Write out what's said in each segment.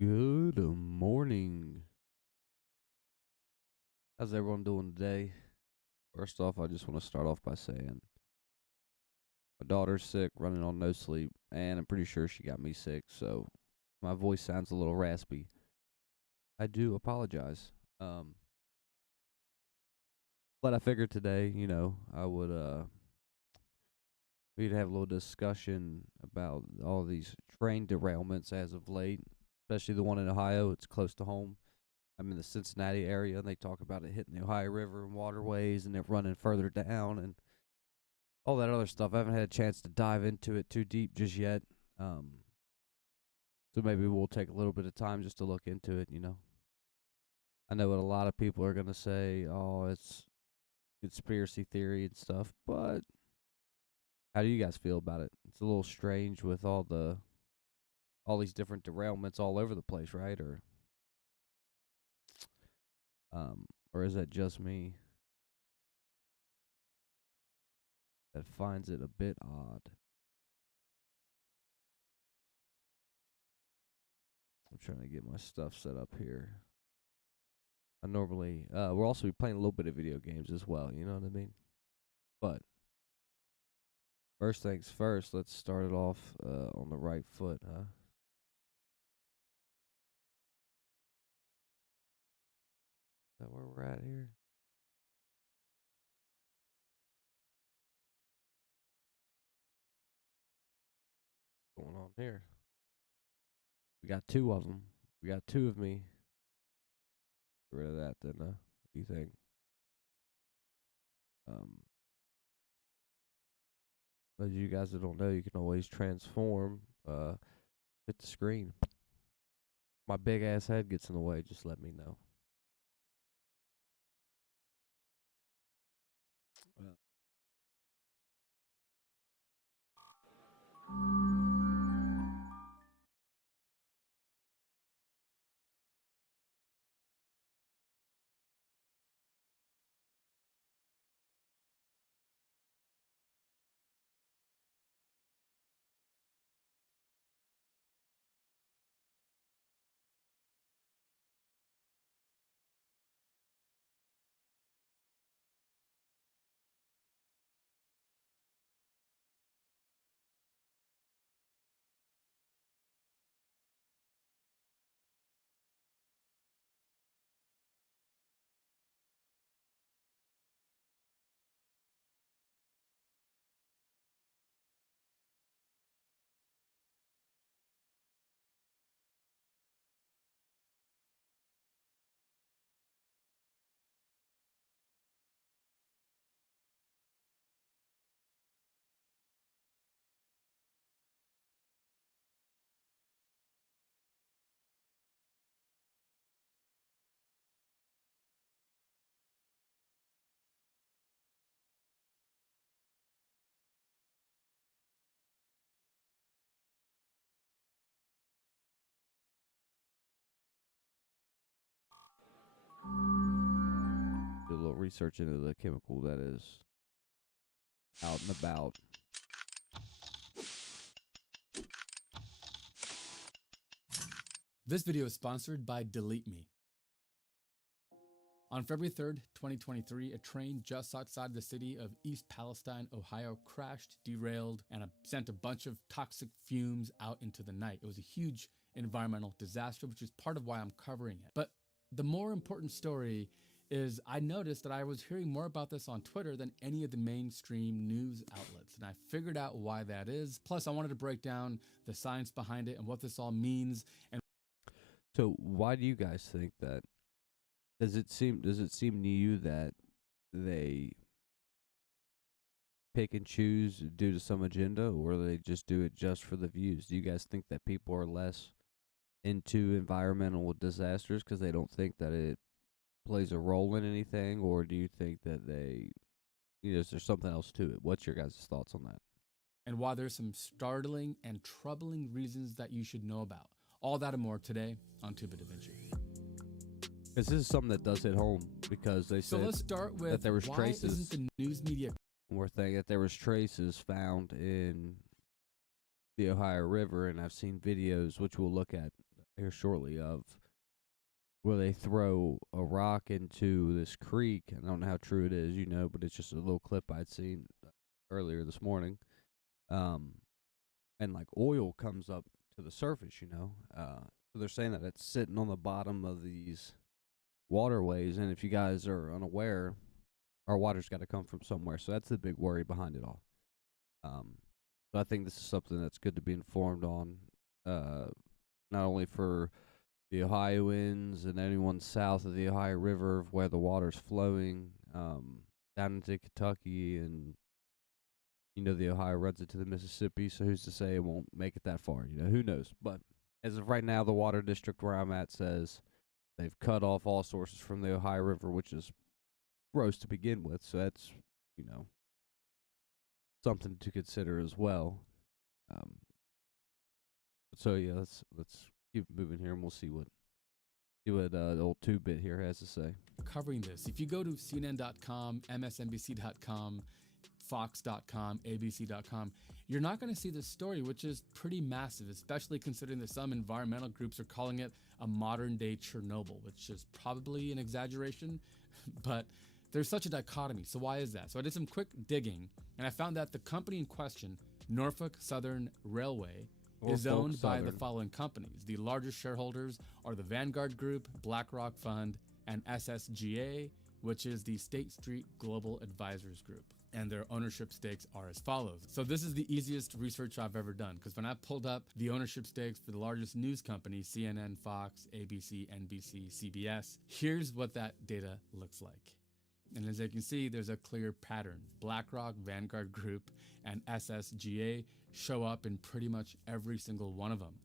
Good morning. How's everyone doing today? First off, I just want to start off by saying my daughter's sick, running on no sleep, and I'm pretty sure she got me sick, so my voice sounds a little raspy. I do apologize. Um, but I figured today, I would we'd have a little discussion about all these train derailments as of late, especially the one in Ohio. It's close to home. I'm in the Cincinnati area, and they talk about it hitting the Ohio River and waterways, and it running further down, and all that other stuff. I haven't had a chance to dive into it too deep just yet. Um, so maybe we'll take a little bit of time just to look into it. I know what a lot of people are gonna say. Oh, it's conspiracy theory and stuff, but how do you guys feel about it? It's a little strange with all these different derailments all over the place, right? Or is that just me that finds it a bit odd? I'm trying to get my stuff set up here. I normally we'll also be playing a little bit of video games as well, you know what I mean? But first things first, let's start it off on the right foot, huh? Is that where we're at here? What's going on here? We got two of them. We got two of me. Get rid of that then, What do you think? Um, as you guys that don't know, you can always transform, hit the screen. My big ass head gets in the way, just let me know. Uh, do a little research into the chemical that is out and about. This video is sponsored by Delete Me. On February 3rd, 2023, a train just outside the city of East Palestine, Ohio, crashed, derailed, and sent a bunch of toxic fumes out into the night. It was a huge environmental disaster, which is part of why I'm covering it. But the more important story is I noticed that I was hearing more about this on Twitter than any of the mainstream news outlets. And I figured out why that is. Plus, I wanted to break down the science behind it and what this all means. And So why do you guys think that? Does it seem to you that they pick and choose due to some agenda, or they just do it just for the views? Do you guys think that people are less into environmental disasters because they don't think that it plays a role in anything, or do you think that is there something else to it? What's your guys' thoughts on that? why there's some startling and troubling reasons that you should know about. All that and more today on Tuba Da Vinci. Because this is something that does hit home because they So said let's start with that there was why traces. isn't the news media We're thinking that there was traces found in the Ohio River, and I've seen videos which we'll look at here shortly of where they throw a rock into this creek. I don't know how true it is, but it's just a little clip I'd seen earlier this morning. Um, and like oil comes up to the surface. So they're saying that it's sitting on the bottom of these waterways, and if you guys are unaware, our water's got to come from somewhere. So that's the big worry behind it all. Um, so I think this is something that's good to be informed on, not only for the Ohioans and anyone south of the Ohio River where the water's flowing down into Kentucky, and the Ohio runs into the Mississippi. So who's to say it won't make it that far? Who knows? But as of right now, the water district where I'm at says they've cut off all sources from the Ohio River, which is gross to begin with. So that's you know something to consider as well. Um, so yeah, let's keep moving here, and we'll see what the old two bit here has to say. Covering this, if you go to CNN.com, MSNBC.com, Fox.com, ABC.com, you're not going to see this story, which is pretty massive, especially considering that some environmental groups are calling it a modern day Chernobyl, which is probably an exaggeration, but there's such a dichotomy. So why is that? So I did some quick digging, and I found that the company in question, Norfolk Southern Railway, is owned by the following companies. The largest shareholders are the Vanguard Group, BlackRock Fund, and SSGA, which is the State Street Global Advisors Group. And their ownership stakes are as follows. So this is the easiest research I've ever done, because when I pulled up the ownership stakes for the largest news companies, CNN, Fox, ABC, NBC, CBS, here's what that data looks like. And as you can see, there's a clear pattern. BlackRock, Vanguard Group, and SSGA show up in pretty much every single one of them.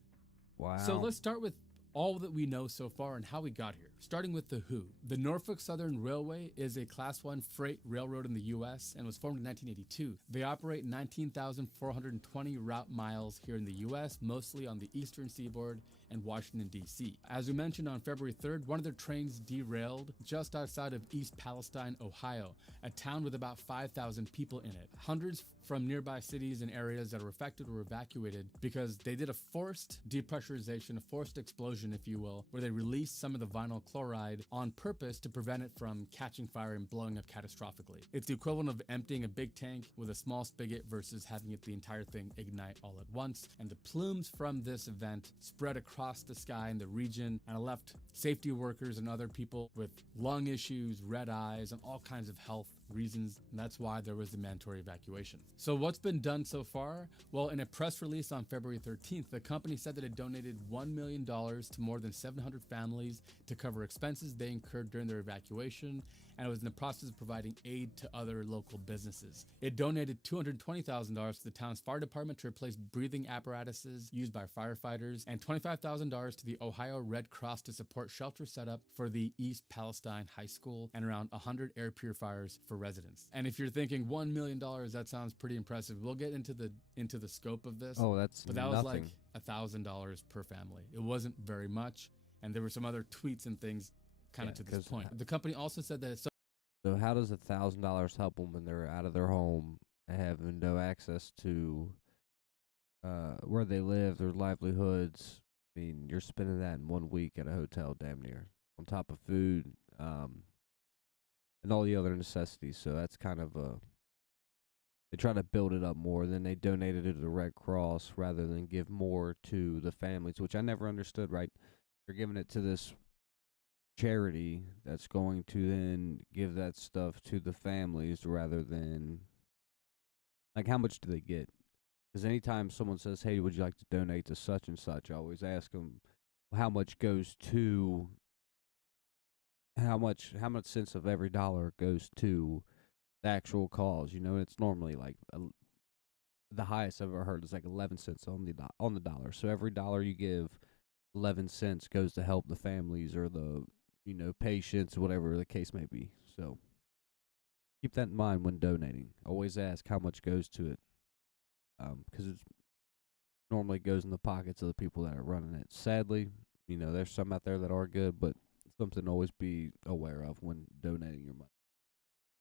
Wow. So let's start with all that we know so far and how we got here. Starting with the who. The Norfolk Southern Railway is a Class 1 freight railroad in the U.S. and was formed in 1982. They operate 19,420 route miles here in the U.S., mostly on the eastern seaboard and Washington, D.C. As we mentioned, on February 3rd, one of their trains derailed just outside of East Palestine, Ohio, a town with about 5,000 people in it. Hundreds from nearby cities and areas that were affected were evacuated because they did a forced depressurization, a forced explosion, if you will, where they released some of the vinyl chloride on purpose to prevent it from catching fire and blowing up catastrophically. It's the equivalent of emptying a big tank with a small spigot versus having the entire thing ignite all at once. And the plumes from this event spread across the sky in the region and left safety workers and other people with lung issues, red eyes, and all kinds of health reasons, and that's why there was the mandatory evacuation. So what's been done so far? Well, in a press release on February 13th, the company said that it donated $1 million to more than 700 families to cover expenses they incurred during their evacuation, and it was in the process of providing aid to other local businesses. It donated $220,000 to the town's fire department to replace breathing apparatuses used by firefighters, and $25,000 to the Ohio Red Cross to support shelter setup for the East Palestine High School, and around 100 air purifiers for residents. And if you're thinking $1 million, that sounds pretty impressive. We'll get into the scope of this. Oh, that's but that nothing. was like $1,000 per family. It wasn't very much, and there were some other tweets and things kind of to this point. The company also said that So how does $1,000 help them when they're out of their home and having no access to where they live, their livelihoods? I mean, you're spending that in 1 week at a hotel, damn near, on top of food, and all the other necessities. So that's kind of they try to build it up more. Then they donated it to the Red Cross rather than give more to the families, which I never understood. Right, they're giving it to this charity that's going to then give that stuff to the families rather than, like, how much do they get? Because anytime someone says, hey, would you like to donate to such and such, I always ask them how much goes to, how much cents of every dollar goes to the actual cause. It's normally like the highest I've ever heard is like 11 cents on the dollar. So every dollar you give, 11 cents goes to help the families or the patients, whatever the case may be. So keep that in mind when donating. Always ask how much goes to it, because it normally goes in the pockets of the people that are running it. Sadly, there's some out there that are good, but something to always be aware of when donating your money.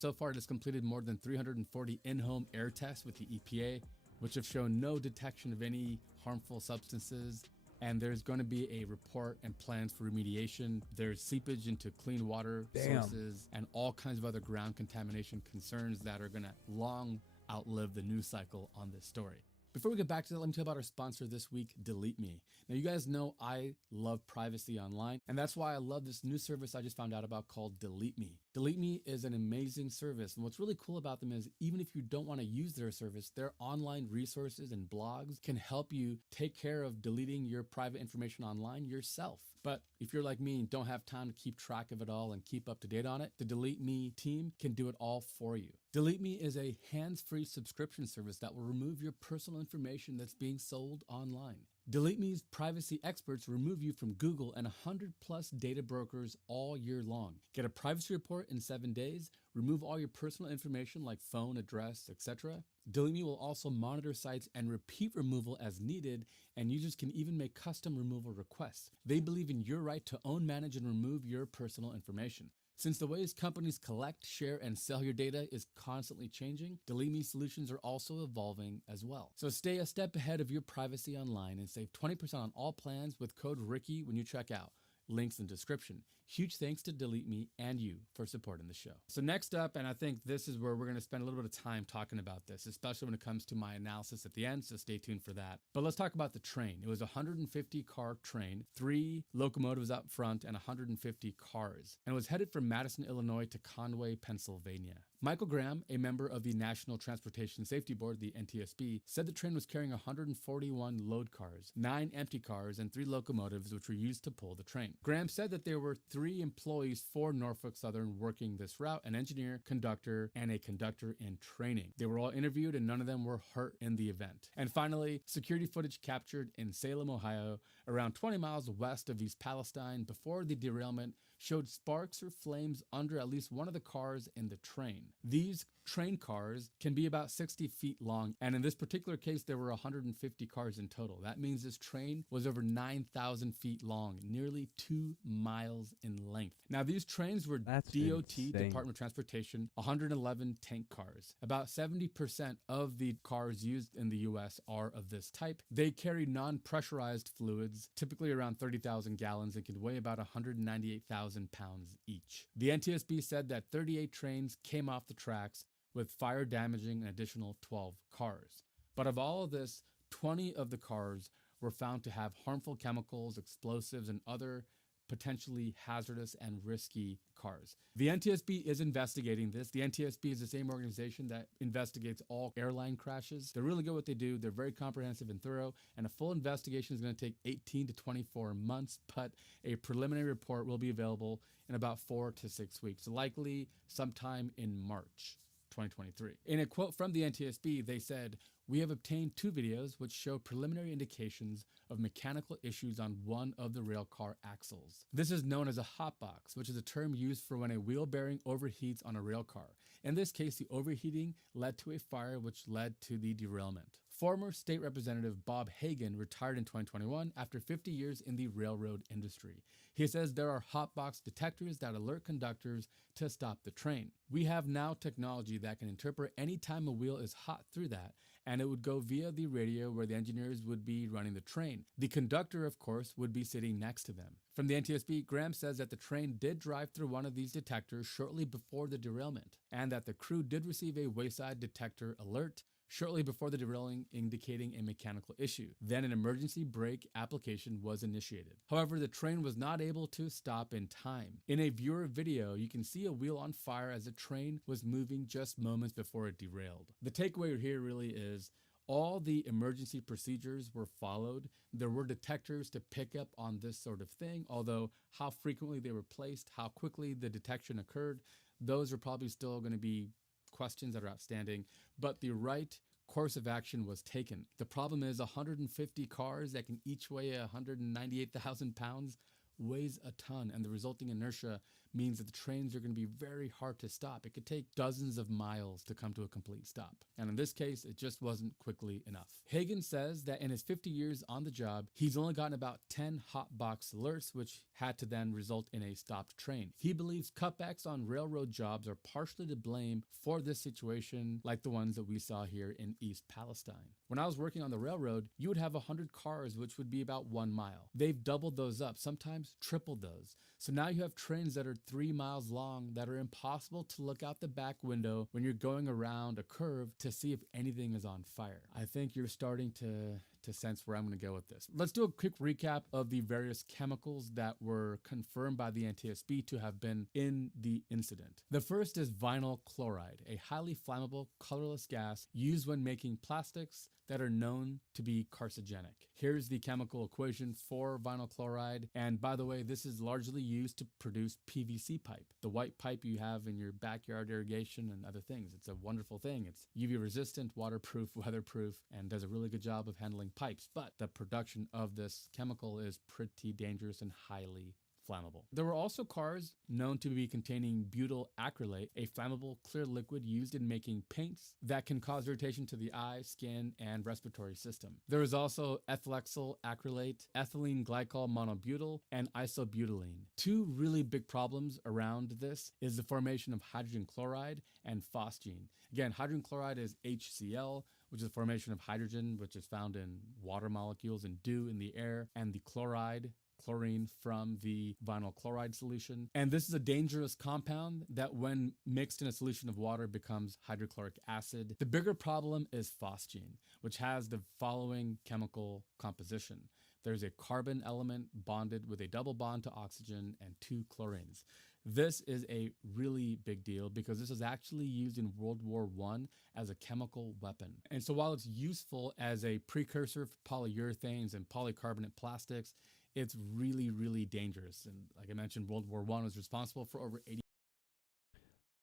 So far, it has completed more than 340 in-home air tests with the EPA, which have shown no detection of any harmful substances. and there's going to be a report and plans for remediation. There's seepage into clean water sources and all kinds of other ground contamination concerns that are going to long outlive the news cycle on this story. Before we get back to that, let me tell you about our sponsor this week, Delete Me. Now, you guys know I love privacy online, and that's why I love this new service I just found out about called Delete Me. Delete Me is an amazing service, and what's really cool about them is even if you don't want to use their service, their online resources and blogs can help you take care of deleting your private information online yourself. But if you're like me and don't have time to keep track of it all and keep up to date on it, the Delete Me team can do it all for you. Delete Me is a hands-free subscription service that will remove your personal information that's being sold online. Delete Me's privacy experts remove you from Google and 100 plus data brokers all year long. Get a privacy report in 7 days, remove all your personal information like phone, address, etc. Delete Me will also monitor sites and repeat removal as needed, and users can even make custom removal requests. They believe in your right to own, manage, and remove your personal information. Since the ways companies collect, share, and sell your data is constantly changing, Delete Me solutions are also evolving as well. So stay a step ahead of your privacy online and save 20% on all plans with code Ricky when you check out. Links in description. Huge thanks to Delete Me and you for supporting the show. So next up, and I think this is where we're going to spend a little bit of time talking about this, especially when it comes to my analysis at the end, so stay tuned for that. But let's talk about the train. It was a 150 car train, 3 locomotives up front and 150 cars, and it was headed from Madison, Illinois to Conway, Pennsylvania. Michael Graham, a member of the National Transportation Safety Board, the NTSB, said the train was carrying 141 load cars, 9 empty cars, and 3 locomotives which were used to pull the train. Graham said that there were 3 employees for Norfolk Southern working this route, an engineer, conductor, and a conductor in training. They were all interviewed and none of them were hurt in the event. And finally, security footage captured in Salem, Ohio, around 20 miles west of East Palestine before the derailment showed sparks or flames under at least one of the cars in the train. These train cars can be about 60 feet long, and in this particular case, there were 150 cars in total. That means this train was over 9,000 feet long, nearly 2 miles in length. Now, these trains were That's DOT, insane. Department of Transportation, 111 tank cars. About 70% of the cars used in the U.S. are of this type. They carry non-pressurized fluids, typically around 30,000 gallons, and can weigh about 198,000 pounds each. The NTSB said that 38 trains came off the tracks, with fire damaging an additional 12 cars. But of all of this, 20 of the cars were found to have harmful chemicals, explosives, and other potentially hazardous and risky cars. The NTSB is investigating this. The NTSB is the same organization that investigates all airline crashes. They're really good at what they do. They're very comprehensive and thorough, and a full investigation is going to take 18 to 24 months, but a preliminary report will be available in about 4 to 6 weeks, likely sometime in March 2023. In a quote from the NTSB, they said, "We have obtained 2 videos which show preliminary indications of mechanical issues on one of the rail car axles. This is known as a hot box, which is a term used for when a wheel bearing overheats on a rail car. In this case, the overheating led to a fire which led to the derailment." Former state representative Bob Hagan retired in 2021 after 50 years in the railroad industry. He says there are hot box detectors that alert conductors to stop the train. "We have now technology that can interpret any time a wheel is hot through that, and it would go via the radio where the engineers would be running the train. The conductor, of course, would be sitting next to them." From the NTSB, Graham says that the train did drive through one of these detectors shortly before the derailment, and that the crew did receive a wayside detector alert shortly before the derailing, indicating a mechanical issue. Then an emergency brake application was initiated. However, the train was not able to stop in time. In a viewer video, you can see a wheel on fire as the train was moving just moments before it derailed. The takeaway here really is all the emergency procedures were followed. There were detectors to pick up on this sort of thing, although how frequently they were placed, how quickly the detection occurred, those are probably still going to be questions that are outstanding, but the right course of action was taken. The problem is 150 cars that can each weigh 198,000 pounds weighs a ton, and the resulting inertia means that the trains are going to be very hard to stop. It could take dozens of miles to come to a complete stop. And in this case, it just wasn't quickly enough. Hagan says that in his 50 years on the job, he's only gotten about 10 hot box alerts, which had to then result in a stopped train. He believes cutbacks on railroad jobs are partially to blame for this situation, like the ones that we saw here in East Palestine. When I was working on the railroad, you would have 100 cars, which would be about 1 mile. They've doubled those up, sometimes tripled those. So now you have trains that are 3 miles long that are impossible to look out the back window when you're going around a curve to see if anything is on fire. I think you're starting to sense where I'm going to go with this. Let's do a quick recap of the various chemicals that were confirmed by the NTSB to have been in the incident. The first is vinyl chloride, a highly flammable, colorless gas used when making plastics that are known to be carcinogenic. Here's the chemical equation for vinyl chloride. And by the way, this is largely used to produce PVC pipe, the white pipe you have in your backyard irrigation and other things. It's a wonderful thing. It's UV resistant, waterproof, weatherproof, and does a really good job of handling pipes. But the production of this chemical is pretty dangerous and highly flammable. There were also cars known to be containing butyl acrylate, a flammable clear liquid used in making paints that can cause irritation to the eye, skin, and respiratory system. There is also ethyl acrylate, ethylene glycol monobutyl, and isobutylene. Two really big problems around this is the formation of hydrogen chloride and phosgene. Again, hydrogen chloride is HCl, which is the formation of hydrogen, which is found in water molecules and dew in the air, and the chlorine from the vinyl chloride solution. And this is a dangerous compound that when mixed in a solution of water becomes hydrochloric acid. The bigger problem is phosgene, which has the following chemical composition. There's a carbon element bonded with a double bond to oxygen and 2 chlorines. This is a really big deal because this is actually used in World War I as a chemical weapon. And so while it's useful as a precursor for polyurethanes and polycarbonate plastics, it's really, really dangerous. And like I mentioned, World War I was responsible for over 80.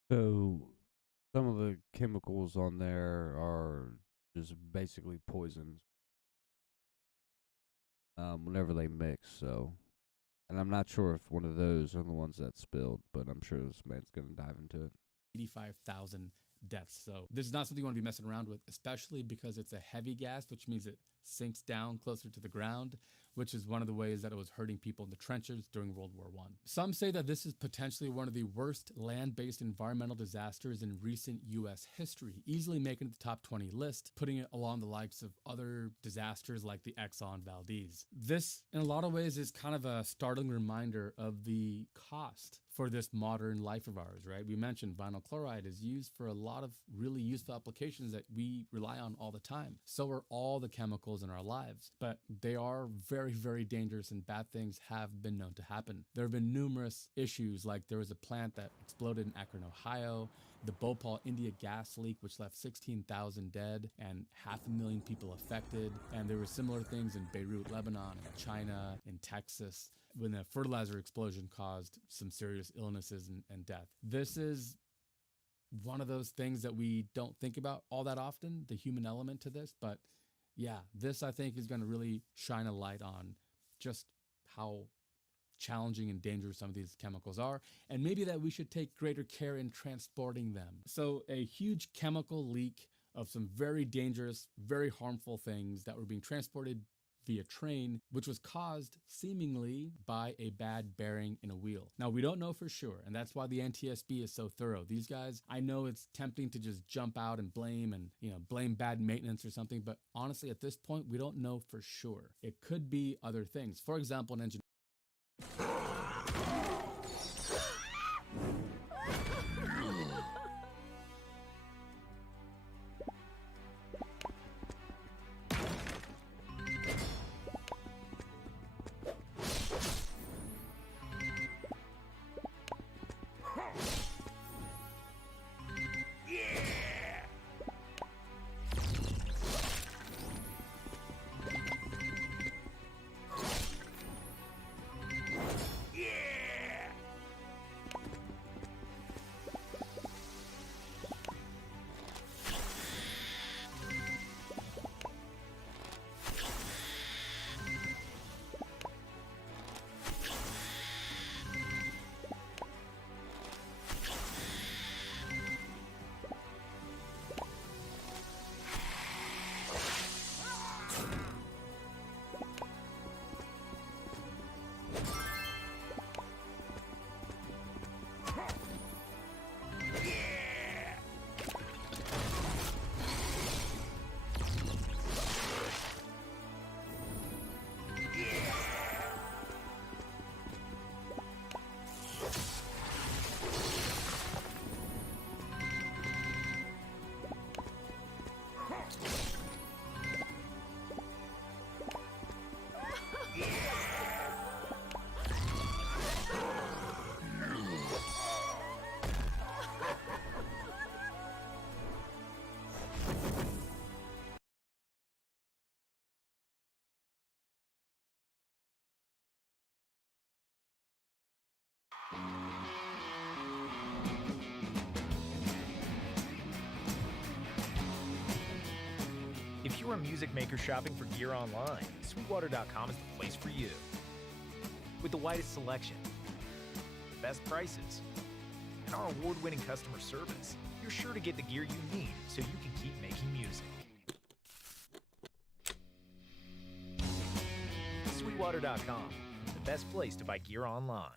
So some of the chemicals on there are just basically poisons whenever they mix. So, and I'm not sure if one of those are the ones that spilled, but I'm sure this man's going to dive into it. 85,000 deaths. So this is not something you want to be messing around with, especially because it's a heavy gas, which means it sinks down closer to the ground, which is one of the ways that it was hurting people in the trenches during World War I. Some say that this is potentially one of the worst land-based environmental disasters in recent U.S. history, easily making it the top 20 list, putting it along the likes of other disasters like the Exxon Valdez. This, in a lot of ways, is kind of a startling reminder of the cost for this modern life of ours, right? We mentioned vinyl chloride is used for a lot of really useful applications that we rely on all the time. So are all the chemicals in our lives, but they are very, very dangerous and bad things have been known to happen. There have been numerous issues, like there was a plant that exploded in Akron, Ohio, the Bhopal, India gas leak, which left 16,000 dead and 500,000 people affected. And there were similar things in Beirut, Lebanon, in China, in Texas, when a fertilizer explosion caused some serious illnesses and death. This is one of those things that we don't think about all that often, the human element to this. But yeah, this I think is going to really shine a light on just how challenging and dangerous some of these chemicals are, and maybe that we should take greater care in transporting them. So a huge chemical leak of some very dangerous, very harmful things that were being transported via train, which was caused seemingly by a bad bearing in a wheel. Now, we don't know for sure, and that's why the NTSB is so thorough. These guys, I know it's tempting to just jump out and blame bad maintenance or something, but honestly, at this point, we don't know for sure. It could be other things. For example, an engineer. you're a music maker shopping for gear online, Sweetwater.com is the place for you. With the widest selection, best prices, and our award-winning customer service, you're sure to get the gear you need so you can keep making music. Sweetwater.com, the best place to buy gear online.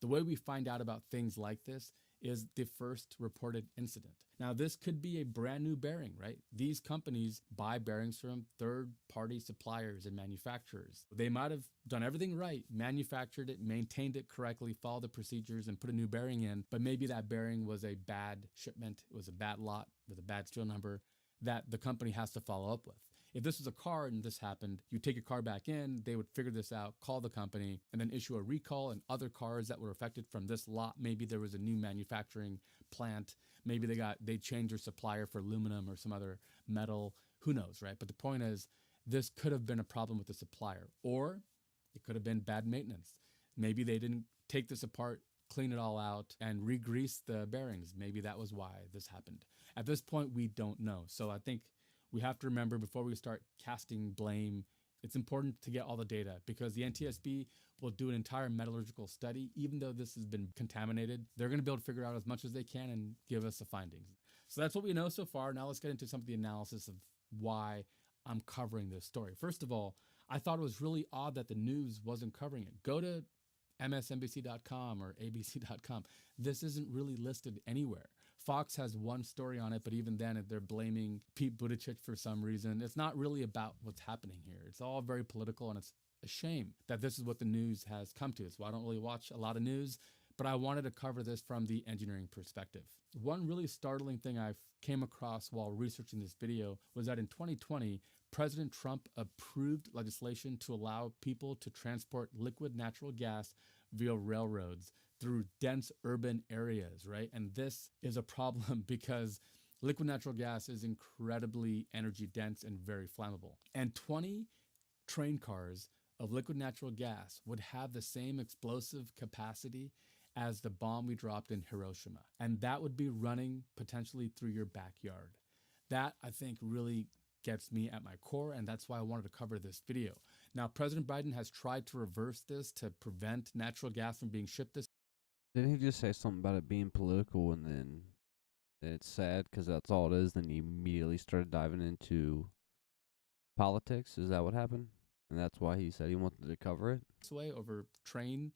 The way we find out about things like this is the first reported incident. Now, this could be a brand new bearing, right? These companies buy bearings from third-party suppliers and manufacturers. They might have done everything right, manufactured it, maintained it correctly, followed the procedures, and put a new bearing in, but maybe that bearing was a bad shipment, it was a bad lot with a bad serial number that the company has to follow up with. If this was a car and this happened, you take your car back in, they would figure this out, call the company, and then issue a recall, and other cars that were affected from this lot, maybe there was a new manufacturing plant, maybe they changed their supplier for aluminum or some other metal, who knows, right? But the point is, this could have been a problem with the supplier, or it could have been bad maintenance. Maybe they didn't take this apart, clean it all out, and re-grease the bearings. Maybe that was why this happened. At this point, we don't know. So I think we have to remember before we start casting blame, it's important to get all the data because the NTSB will do an entire metallurgical study. Even though this has been contaminated, they're going to be able to figure out as much as they can and give us the findings. So that's what we know so far. Now let's get into some of the analysis of why I'm covering this story. First of all, I thought it was really odd that the news wasn't covering it. Go to MSNBC.com or ABC.com. This isn't really listed anywhere. Fox has one story on it, but even then they're blaming Pete Buttigieg for some reason. It's not really about what's happening here. It's all very political, and it's a shame that this is what the news has come to. So I don't really watch a lot of news, but I wanted to cover this from the engineering perspective. One really startling thing I came across while researching this video was that in 2020, President Trump approved legislation to allow people to transport liquid natural gas via railroads through dense urban areas, right? And this is a problem because liquid natural gas is incredibly energy dense and very flammable. And 20 train cars of liquid natural gas would have the same explosive capacity as the bomb we dropped in Hiroshima. And that would be running potentially through your backyard. That, I think, really gets me at my core, and that's why I wanted to cover this video. Now, President Biden has tried to reverse this to prevent natural gas from being shipped this. Didn't he just say something about it being political and then it's sad because that's all it is? Then he immediately started diving into politics. Is that what happened? And that's why he said he wanted to cover it? Way over train,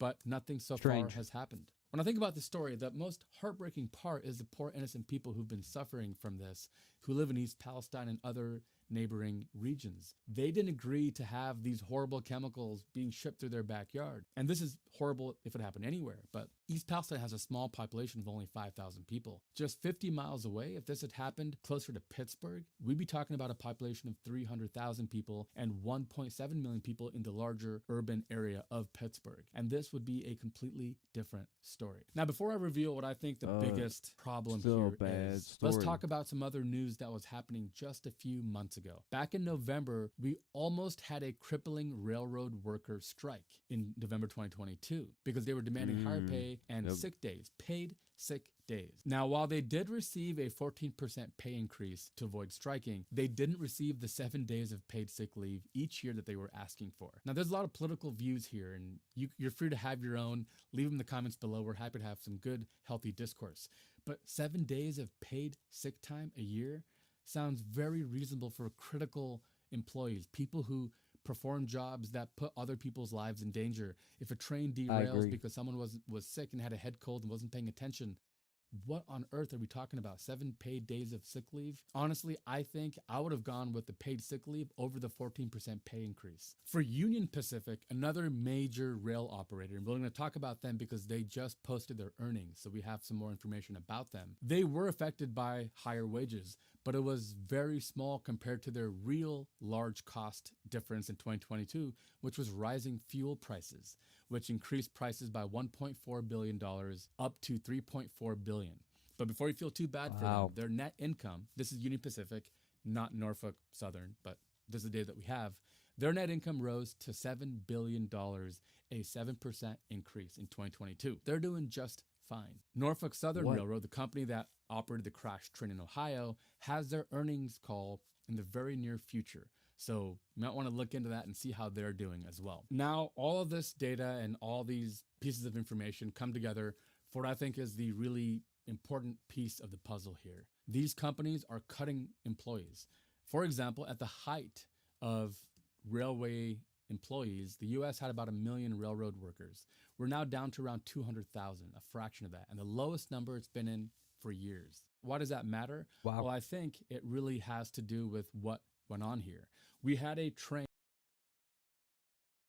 but nothing so Strange. far has happened. When I think about the story, the most heartbreaking part is the poor innocent people who've been suffering from this, who live in East Palestine and other neighboring regions. They didn't agree to have these horrible chemicals being shipped through their backyard. And this is horrible if it happened anywhere, but East Palestine has a small population of only 5,000 people. Just 50 miles away, if this had happened closer to Pittsburgh, we'd be talking about a population of 300,000 people and 1.7 million people in the larger urban area of Pittsburgh. And this would be a completely different story. Now, before I reveal what I think the biggest problem here is, let's talk about some other news that was happening just a few months ago. Back in November, we almost had a crippling railroad worker strike in November 2022 because they were demanding higher pay and sick days, paid sick days. Now, while they did receive a 14% pay increase to avoid striking, they didn't receive the 7 days of paid sick leave each year that they were asking for. Now, there's a lot of political views here, and you're free to have your own. Leave them in the comments below. We're happy to have some good, healthy discourse. But 7 days of paid sick time a year sounds very reasonable for critical employees, people who perform jobs that put other people's lives in danger. If a train derails because someone was sick and had a head cold and wasn't paying attention, what on earth are we talking about? 7 paid days of sick leave? Honestly, I think I would have gone with the paid sick leave over the 14% pay increase. For Union Pacific, another major rail operator, and we're going to talk about them because they just posted their earnings, so we have some more information about them. They were affected by higher wages, but it was very small compared to their real large cost difference in 2022, which was rising fuel prices, which increased prices by $1.4 billion up to $3.4 billion. But before you feel too bad for them, their net income, this is Union Pacific, not Norfolk Southern, but this is the data that we have, Their net income rose to $7 billion, a 7% increase in 2022. They're doing just fine. Norfolk Southern What? Railroad, the company that operated the crashed train in Ohio, has their earnings call in the very near future. So you might want to look into that and see how they're doing as well. Now, all of this data and all these pieces of information come together for what I think is the really important piece of the puzzle here. These companies are cutting employees. For example, at the height of railway employees, the US had about 1 million railroad workers. We're now down to around 200,000, a fraction of that, and the lowest number it's been in for years. Why does that matter? Wow. Well, I think it really has to do with what went on here. We had a train.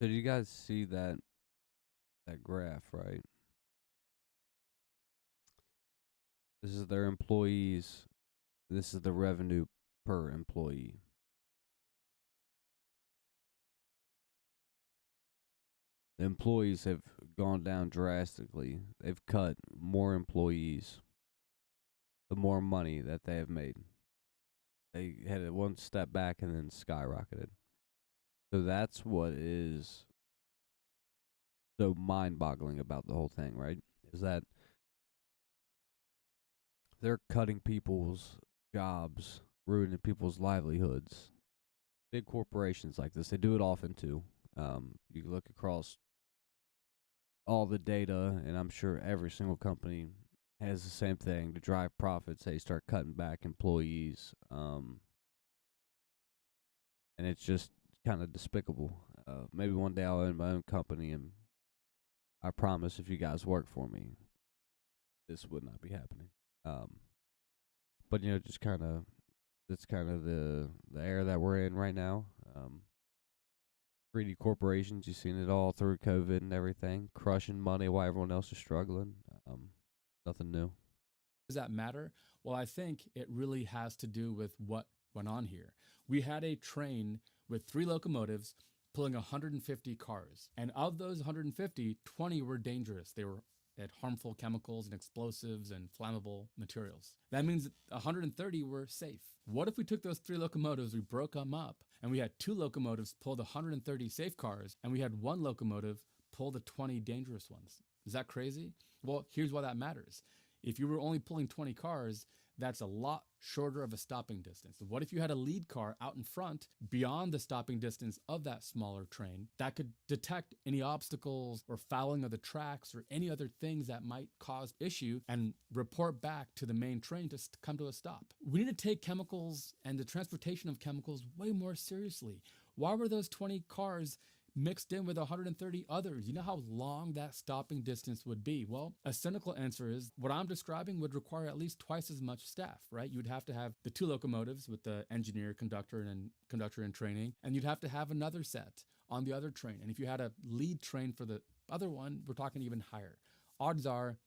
So do you guys see that graph, right? This is their employees. This is the revenue per employee. The employees have gone down drastically. They've cut more employees, the more money that they have made. They had it one step back and then skyrocketed. So that's what is so mind-boggling about the whole thing, right? Is that they're cutting people's jobs, ruining people's livelihoods. Big corporations like this, they do it often too. You look across all the data, and I'm sure every single company has the same thing to drive profits. They start cutting back employees, and it's just kind of despicable. Maybe one day I'll own my own company, and I promise if you guys work for me, this would not be happening. But just kind of that's kind of the era that we're in right now. Greedy corporations, you've seen it all through COVID and everything, crushing money while everyone else is struggling. Nothing new. Does that matter? Well, I think it really has to do with what went on here. We had a train with 3 locomotives pulling 150 cars. And of those 150, 20 were dangerous. They had harmful chemicals and explosives and flammable materials. That means that 130 were safe. What if we took those 3 locomotives, we broke them up, and we had 2 locomotives pull the 130 safe cars, and we had 1 locomotive pull the 20 dangerous ones? Is that crazy? Well, here's why that matters. If you were only pulling 20 cars, that's a lot shorter of a stopping distance. What if you had a lead car out in front beyond the stopping distance of that smaller train that could detect any obstacles or fouling of the tracks or any other things that might cause issue and report back to the main train to come to a stop? We need to take chemicals and the transportation of chemicals way more seriously. Why were those 20 cars mixed in with 130 others? You know how long that stopping distance would be? Well, a cynical answer is what I'm describing would require at least twice as much staff, right? You'd have to have the 2 locomotives with the engineer, conductor in training, and you'd have to have another set on the other train. And if you had a lead train for the other one, we're talking even higher. Odds are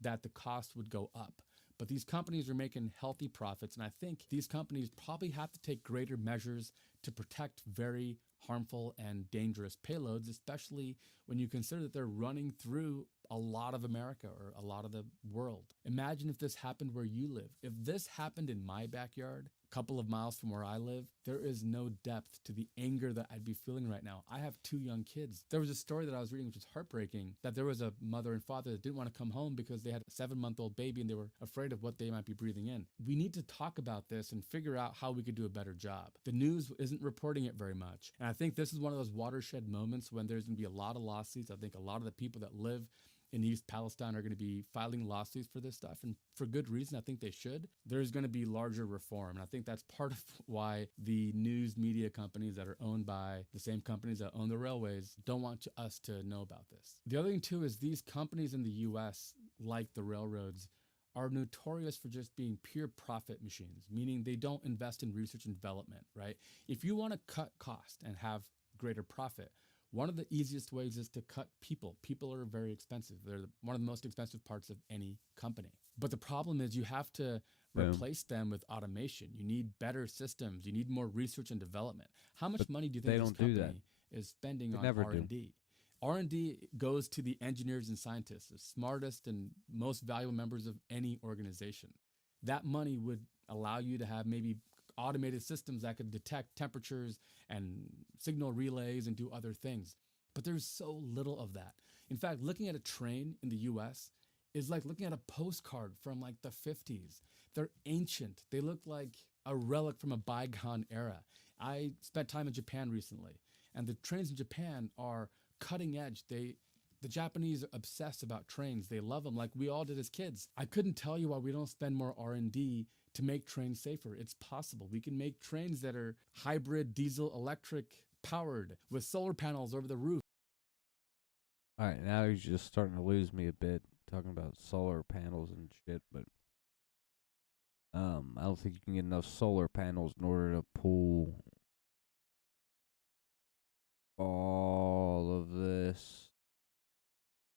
that the cost would go up. But these companies are making healthy profits, and I think these companies probably have to take greater measures to protect very harmful and dangerous payloads, especially when you consider that they're running through a lot of America or a lot of the world. Imagine if this happened where you live. If this happened in my backyard, a couple of miles from where I live, there is no depth to the anger that I'd be feeling right now. I have 2 young kids. There was a story that I was reading which was heartbreaking, that there was a mother and father that didn't want to come home because they had a 7-month-old baby and they were afraid of what they might be breathing in. We need to talk about this and figure out how we could do a better job. The news isn't reporting it very much. And I think this is one of those watershed moments when there's going to be a lot of lawsuits. I think a lot of the people that live in East Palestine are going to be filing lawsuits for this stuff, and for good reason. I think they should. There's going to be larger reform, and I think that's part of why the news media companies that are owned by the same companies that own the railways don't want us to know about this. The other thing too is these companies in the US, like the railroads, are notorious for just being pure profit machines, meaning they don't invest in research and development, right? If you want to cut cost and have greater profit, one of the easiest ways is to cut people. People are very expensive. They're one of the most expensive parts of any company. But the problem is you have to replace them with automation. You need better systems. You need more research and development. How much money do you think this company is spending on R&D? R&D goes to the engineers and scientists, the smartest and most valuable members of any organization. That money would allow you to have maybe automated systems that could detect temperatures and signal relays and do other things. But there's so little of that. In fact, looking at a train in the US is like looking at a postcard from like the 50s. They're ancient. They look like a relic from a bygone era. I spent time in Japan recently, and the trains in Japan are cutting edge. The Japanese are obsessed about trains. They love them like we all did as kids. I couldn't tell you why we don't spend more R&D to make trains safer. It's possible. We can make trains that are hybrid diesel electric powered with solar panels over the roof. All right, now you're just starting to lose me a bit talking about solar panels and shit, but I don't think you can get enough solar panels in order to pull all of this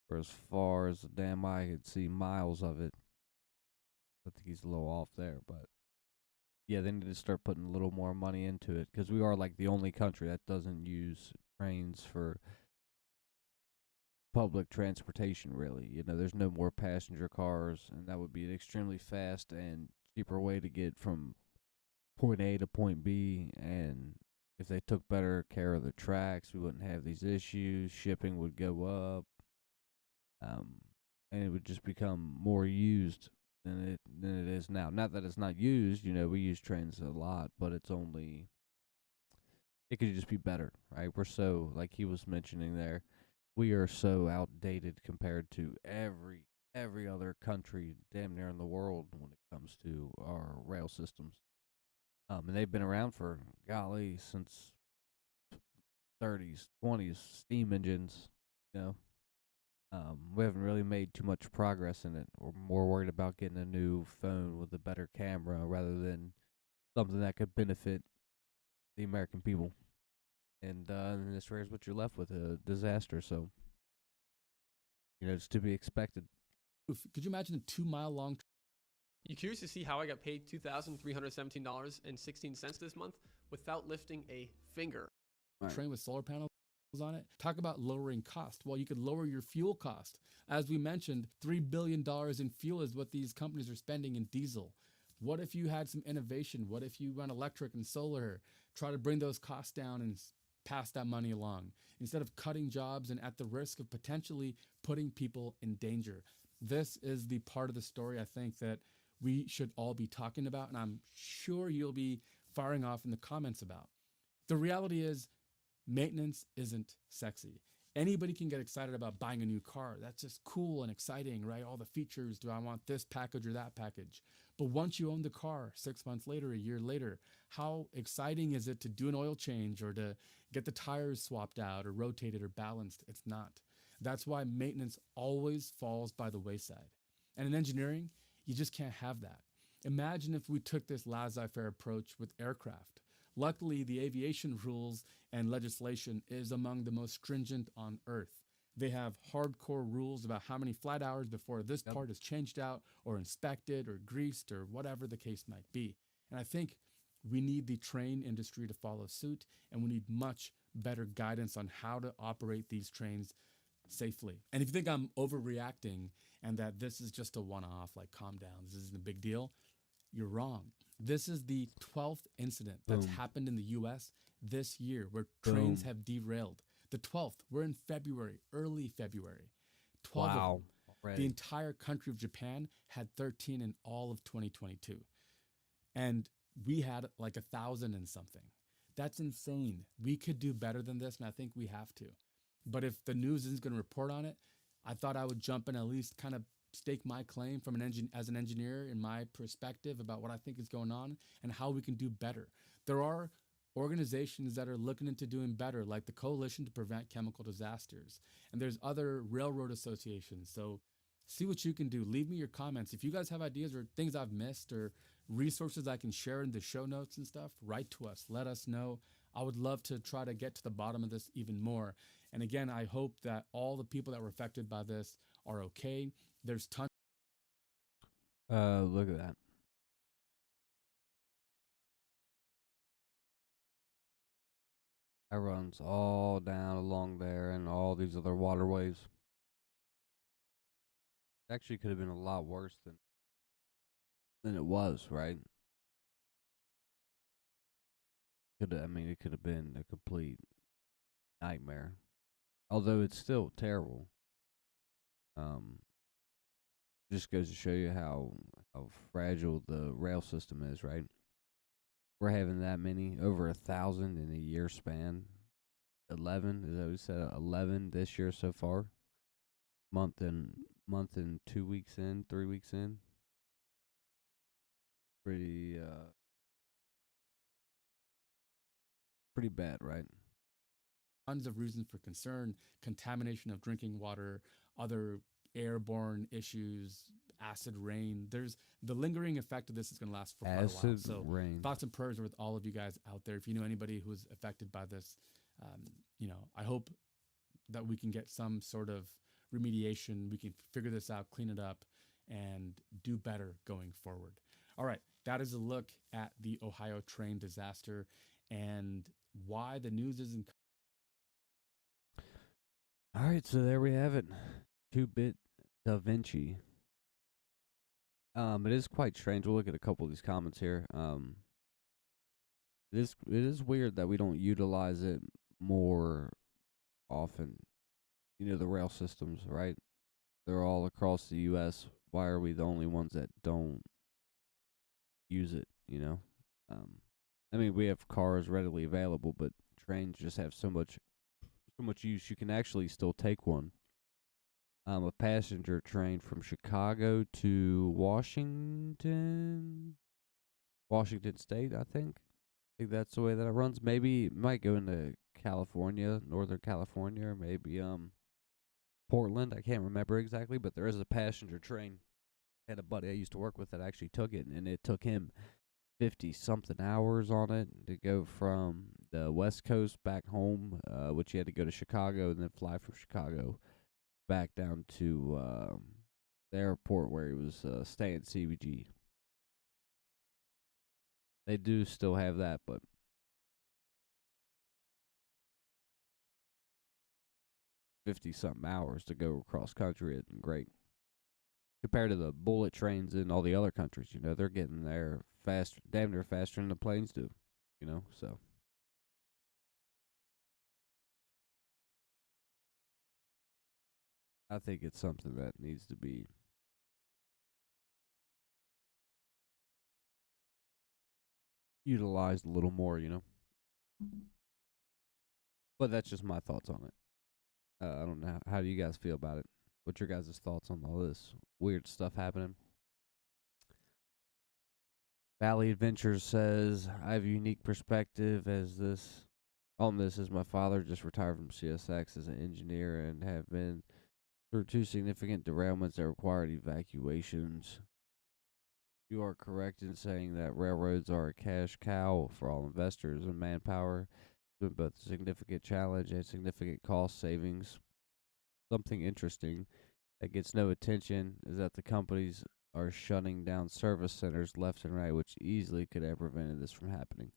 for as far as the damn eye could see, miles of it. I think he's a little off there, but yeah, they need to start putting a little more money into it because we are like the only country that doesn't use trains for public transportation, really. There's no more passenger cars, and that would be an extremely fast and cheaper way to get from point A to point B. And if they took better care of the tracks, we wouldn't have these issues. Shipping would go up, um, and it would just become more used than it is now. Not that it's not used. We use trains a lot, but it could just be better, right? We're so, like he was mentioning there, we are so outdated compared to every other country damn near in the world when it comes to our rail systems. And they've been around for golly since 30s, 20s, steam engines. You know, we haven't really made too much progress in it. We're more worried about getting a new phone with a better camera rather than something that could benefit the American people. And this rare is what you're left with, a disaster. So, it's to be expected. Could you imagine a 2 mile long You curious to see how I got paid $2,317.16 this month without lifting a finger? train with solar panels on it? Talk about lowering cost. Well, you could lower your fuel cost. As we mentioned, $3 billion in fuel is what these companies are spending in diesel. What if you had some innovation? What if you run electric and solar? Try to bring those costs down and pass that money along instead of cutting jobs and at the risk of potentially putting people in danger. This is the part of the story I think that we should all be talking about, and I'm sure you'll be firing off in the comments about. The reality is, maintenance isn't sexy. Anybody can get excited about buying a new car. That's just cool and exciting, right? All the features. Do I want this package or that package? But once you own the car 6 months later, a year later, how exciting is it to do an oil change or to get the tires swapped out or rotated or balanced? It's not. That's why maintenance always falls by the wayside. And in engineering, you just can't have that. Imagine if we took this laissez-faire approach with aircraft. Luckily, the aviation rules and legislation is among the most stringent on earth. They have hardcore rules about how many flight hours before this part is changed out or inspected or greased or whatever the case might be. And I think we need the train industry to follow suit, and we need much better guidance on how to operate these trains safely. And if you think I'm overreacting and that this is just a one-off, like calm down, this isn't a big deal, you're wrong. This is the 12th incident that's happened in the US this year where trains have derailed. The 12th, we're in February, early February. 12 of them. Already. The entire country of Japan had 13 in all of 2022. And we had like 1,000 and something. That's insane. We could do better than this, and I think we have to. But if the news isn't going to report on it, I thought I would jump in, at least kind of stake my claim from as an engineer in my perspective about what I think is going on and how we can do better. There are organizations that are looking into doing better, like the Coalition to Prevent Chemical Disasters. And there's other railroad associations. So see what you can do. Leave me your comments. If you guys have ideas or things I've missed or resources I can share in the show notes and stuff, write to us. Let us know. I would love to try to get to the bottom of this even more. And again, I hope that all the people that were affected by this are okay. There's tons. Look at that. That runs all down along there and all these other waterways. Actually, could have been a lot worse than it was, right? it could have been a complete nightmare. Although it's still terrible. Um, just goes to show you how fragile the rail system is, right? We're having that many, over 1,000 in a year span. 11, is that what we said? 11 this year so far. Month and 2 weeks in, 3 weeks in. Pretty pretty bad, right? Tons of reasons for concern: contamination of drinking water, other airborne issues, acid rain. There's the lingering effect of this is going to last for quite a while. Acid So rain. thoughts and prayers with all of you guys out there. If you know anybody who's affected by this, I hope that we can get some sort of remediation. We can figure this out, clean it up, and do better going forward. All right, that is a look at the Ohio train disaster and why the news isn't. All right, so there we have it. 2-bit Da Vinci. It is quite strange. We'll look at a couple of these comments here. It is weird that we don't utilize it more often. The rail systems, right? They're all across the U.S. Why are we the only ones that don't use it? We have cars readily available, but trains just have so much use. You can actually still take one. A passenger train from Chicago to Washington State, I think. I think that's the way that it runs. Maybe it might go into California, Northern California, or maybe Portland. I can't remember exactly, but there is a passenger train. I had a buddy I used to work with that actually took it, and it took him 50 something hours on it to go from the West Coast back home, which he had to go to Chicago and then fly from Chicago back down to the airport where he was staying CBG. They do still have that, but 50 something hours to go across country isn't great. Compared to the bullet trains in all the other countries, they're getting there fast, damn near faster than the planes do, so. I think it's something that needs to be utilized a little more, But that's just my thoughts on it. I don't know. How do you guys feel about it? What's your guys' thoughts on all this weird stuff happening? Valley Adventures says, I have a unique perspective on this as my father just retired from CSX as an engineer and have been through 2 significant derailments that required evacuations. You are correct in saying that railroads are a cash cow for all investors and manpower. It's been both a significant challenge and significant cost savings. Something interesting that gets no attention is that the companies are shutting down service centers left and right, which easily could have prevented this from happening.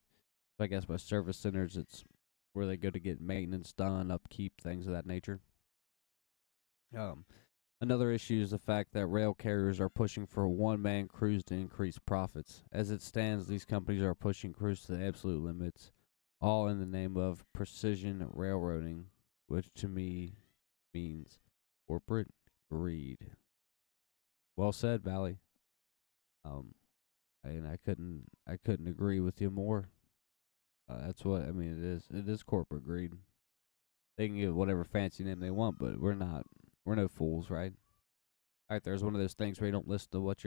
So I guess by service centers, it's where they go to get maintenance done, upkeep, things of that nature. Another issue is the fact that rail carriers are pushing for one-man crews to increase profits. As it stands, these companies are pushing crews to the absolute limits, all in the name of precision railroading, which to me means corporate greed. Well said, Valley. And I couldn't agree with you more. That's what it is. It is corporate greed. They can give whatever fancy name they want, but we're not. We're no fools, right? All right, there's one of those things where you don't listen to what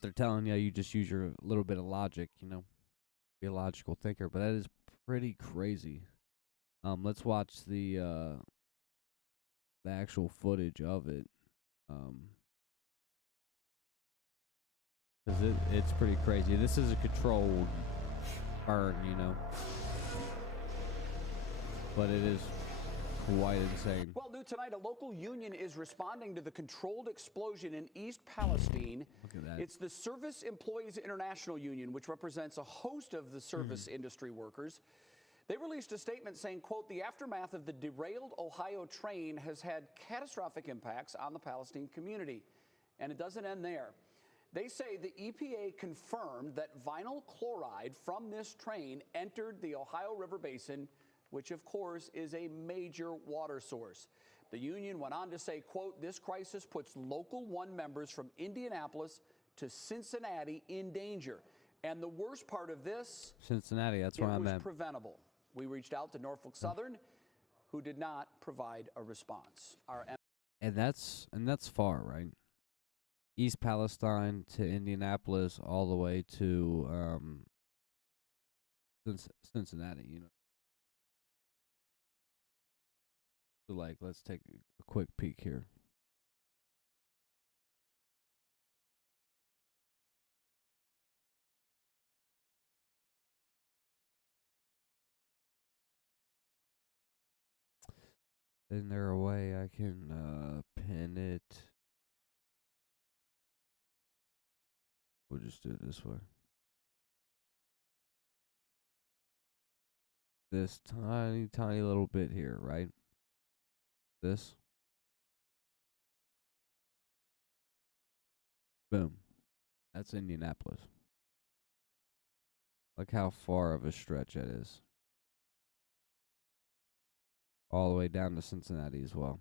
they're telling you. You just use your little bit of logic, be a logical thinker. But that is pretty crazy. Let's watch the actual footage of it. Because it's pretty crazy. This is a controlled burn, but it is quite insane. Well, new tonight, a local union is responding to the controlled explosion in East Palestine. Look at that. It's the Service Employees International Union, which represents a host of the service industry workers. They released a statement saying, quote, the aftermath of the derailed Ohio train has had catastrophic impacts on the Palestine community. And it doesn't end there. They say the EPA confirmed that vinyl chloride from this train entered the Ohio River Basin, which of course is a major water source. The union went on to say, quote, this crisis puts Local 1 members from Indianapolis to Cincinnati in danger. And the worst part of this, Cincinnati, that's where it I'm was at. preventable. We reached out to Norfolk Southern, who did not provide a response. And that's far, right? East Palestine to Indianapolis, all the way to Cincinnati. You know. So like, let's take a quick peek here. Isn't there a way I can pin it? We'll just do it this way. This tiny, tiny little bit here, right? This. Boom. That's Indianapolis. Look how far of a stretch that is. All the way down to Cincinnati as well.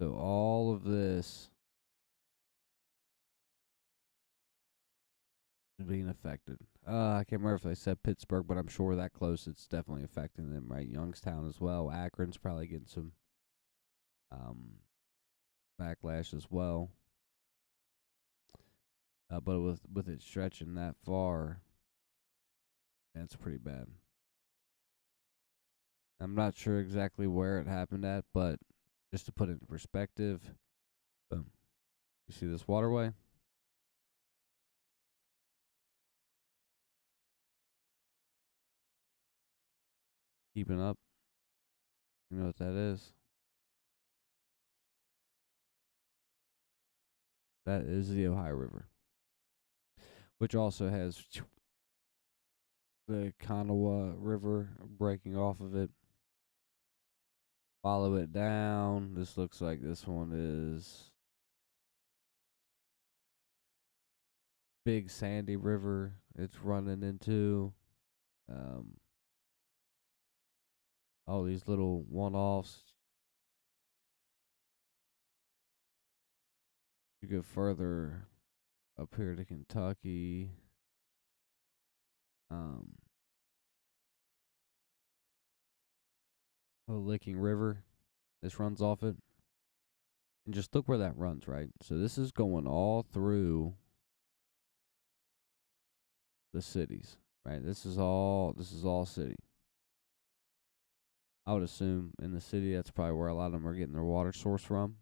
So all of this is being affected. I can't remember if they said Pittsburgh, but I'm sure that close it's definitely affecting them, right? Youngstown as well. Akron's probably getting some backlash as well. But with it stretching that far, that's pretty bad. I'm not sure exactly where it happened at, but just to put it in perspective, boom. You see this waterway? Keeping up. You know what that is? That is the Ohio River, which also has the Kanawha River breaking off of it. Follow it down. This looks like this one is Big Sandy River. It's running into all these little one-offs. You go further up here to Kentucky. Licking River. This runs off it. And just look where that runs, right? So this is going all through the cities, right? This is all city. I would assume in the city that's probably where a lot of them are getting their water source from.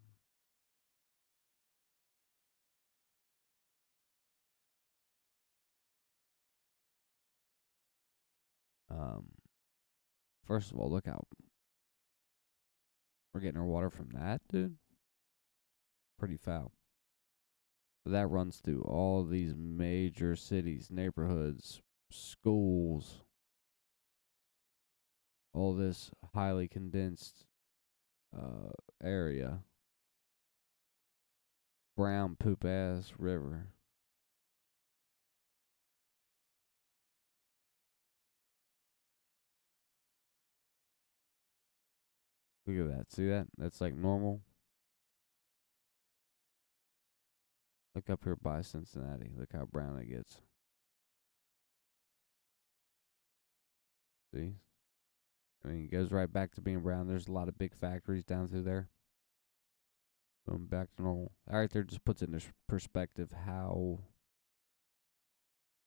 First of all, look out. We're getting our water from that, dude. Pretty foul. But that runs through all these major cities, neighborhoods, schools, all this highly condensed area. Brown poop ass river. Look at that. See that? That's like normal. Look up here by Cincinnati. Look how brown it gets. See? I mean, it goes right back to being brown. There's a lot of big factories down through there. Boom, back to normal. That right there just puts it in perspective how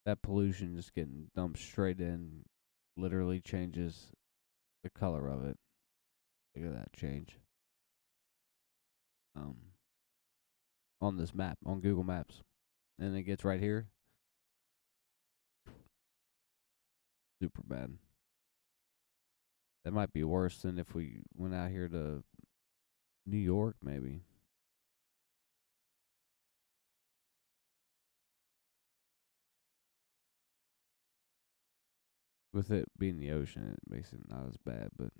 that pollution just getting dumped straight in literally changes the color of it. Look at that change. On this map, on Google Maps. And it gets right here. Super bad. That might be worse than if we went out here to New York, maybe. With it being the ocean, it makes it not as bad, but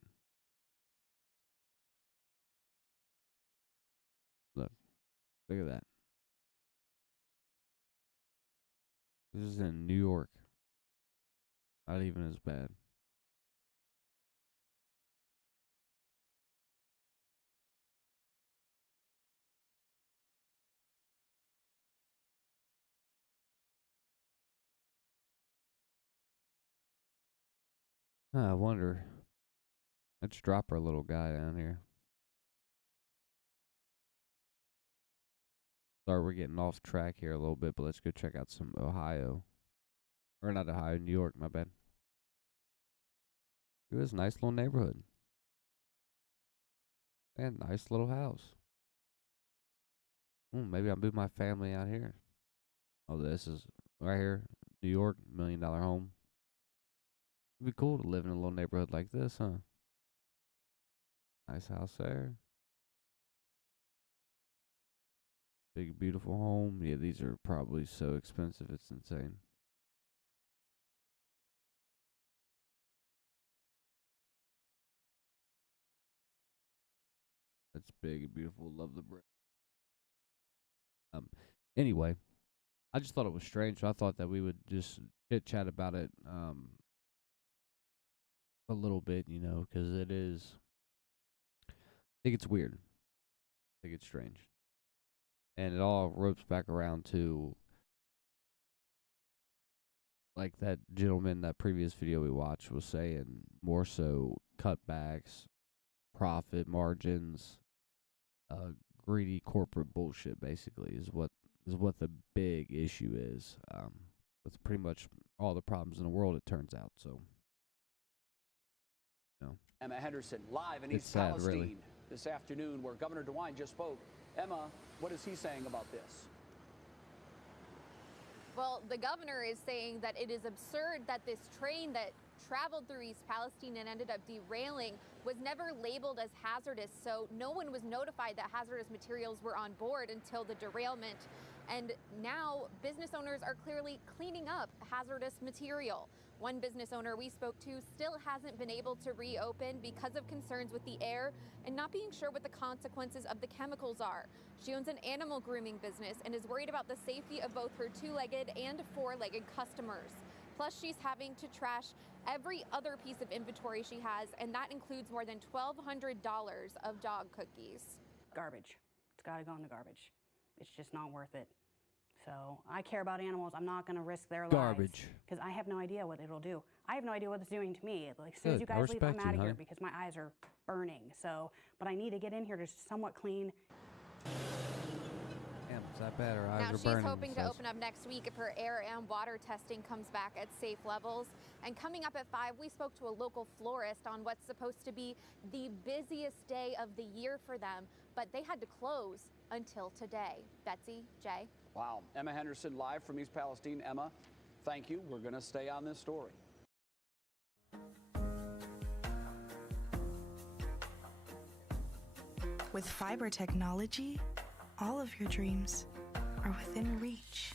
look at that. This is in New York. Not even as bad. I wonder. Let's drop our little guy down here. Sorry, we're getting off track here a little bit, but let's go check out some Ohio. Or not Ohio, New York, my bad. It was a nice little neighborhood. And nice little house. Maybe I'll move my family out here. Oh, this is right here, New York, $1 million home. It'd be cool to live in a little neighborhood like this, huh? Nice house there. Big, beautiful home. Yeah, these are probably so expensive, it's insane. That's big and beautiful. Love the brick. Anyway, I just thought it was strange. So I thought that we would just chit chat about it a little bit, because it is. I think it's weird. I think it's strange. And it all ropes back around to like that gentleman, that previous video we watched was saying, more so cutbacks, profit margins, greedy corporate bullshit basically is what the big issue is. With pretty much all the problems in the world, it turns out. So, Emma Henderson live in It's East sad, Palestine really. this afternoon, where Governor DeWine just spoke. Emma, what is he saying about this? Well, the governor is saying that it is absurd that this train that traveled through East Palestine and ended up derailing was never labeled as hazardous, so no one was notified that hazardous materials were on board until the derailment. And now business owners are clearly cleaning up hazardous material. One business owner we spoke to still hasn't been able to reopen because of concerns with the air and not being sure what the consequences of the chemicals are. She owns an animal grooming business and is worried about the safety of both her two-legged and four-legged customers. Plus, she's having to trash every other piece of inventory she has, and that includes more than $1,200 of dog cookies. Garbage. It's got to go in the garbage. It's just not worth it. So I care about animals. I'm not going to risk their lives. Garbage. Because I have no idea what it'll do. I have no idea what it's doing to me. Like, as soon as Good. you I guys leave, I'm respect out you, of here honey. because my eyes are burning. So, but I need to get in here to somewhat clean. Damn, is that bad? Her eyes Now are she's burning. hoping to says. open up next week if her air and water testing comes back at safe levels. And coming up at 5, we spoke to a local florist on what's supposed to be the busiest day of the year for them, but they had to close until today. Betsy, Jay. Wow. Emma Henderson live from East Palestine. Emma, thank you. We're going to stay on this story. With fiber technology, all of your dreams are within reach.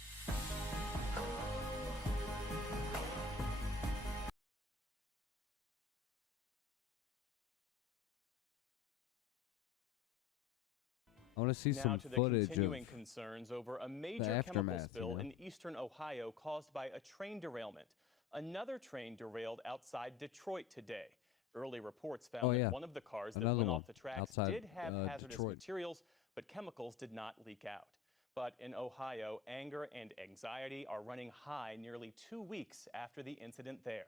I want to see Now some to the footage continuing of concerns over a major chemical aftermath, spill in eastern Ohio caused by a train derailment. Another train derailed outside Detroit today. Early reports found that one of the cars that Another went one off the tracks outside, did have hazardous Detroit. materials, but chemicals did not leak out. But in Ohio, anger and anxiety are running high nearly 2 weeks after the incident there.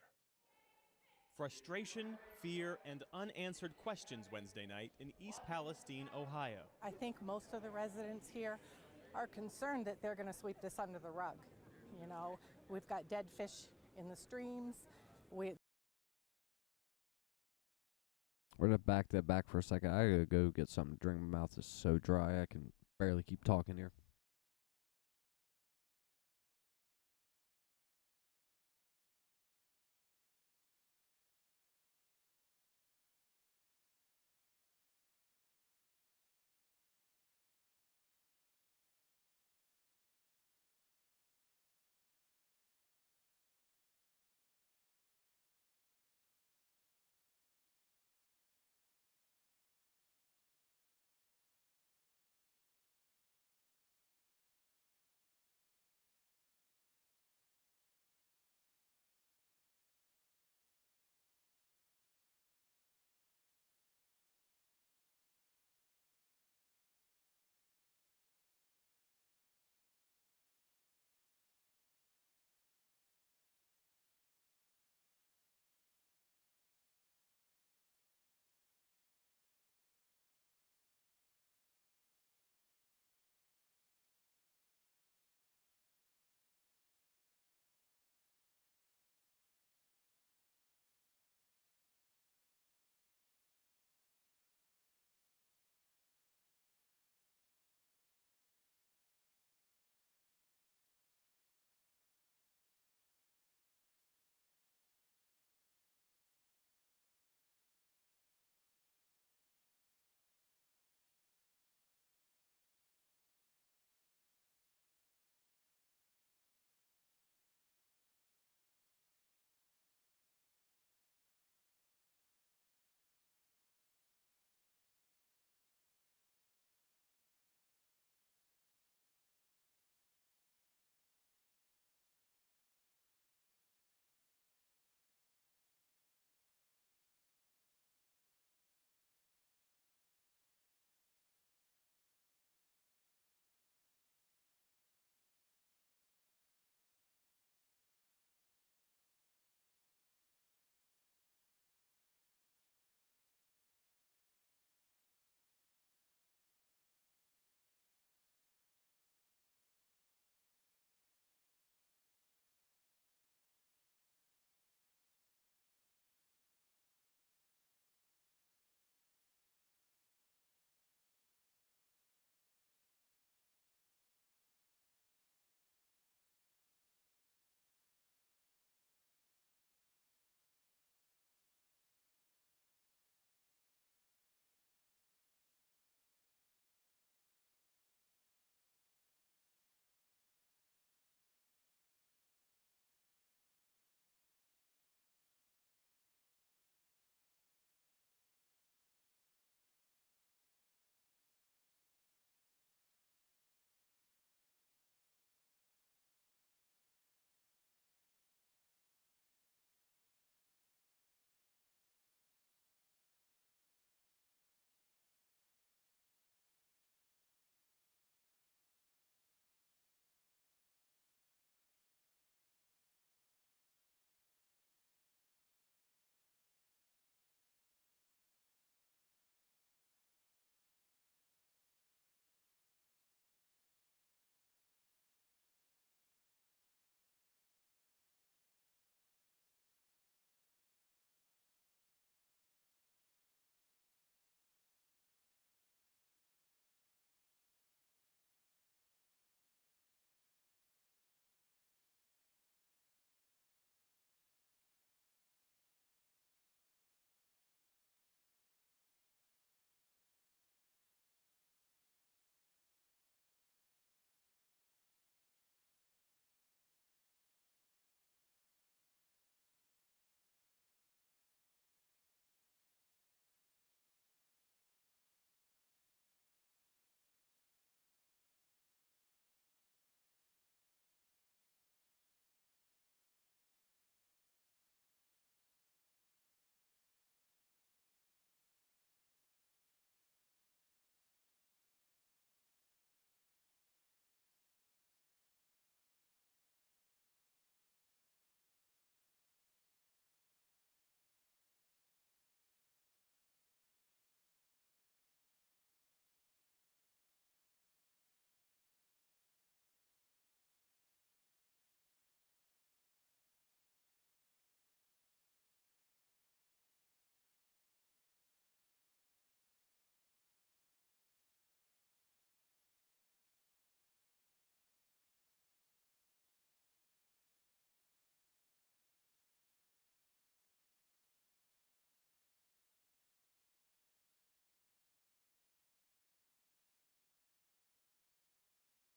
Frustration, fear, and unanswered questions Wednesday night in East Palestine, Ohio. I think most of the residents here are concerned that they're going to sweep this under the rug. You know, we've got dead fish in the streams. We're gonna back that back for a second. I gotta go get something to drink. My mouth is so dry I can barely keep talking here.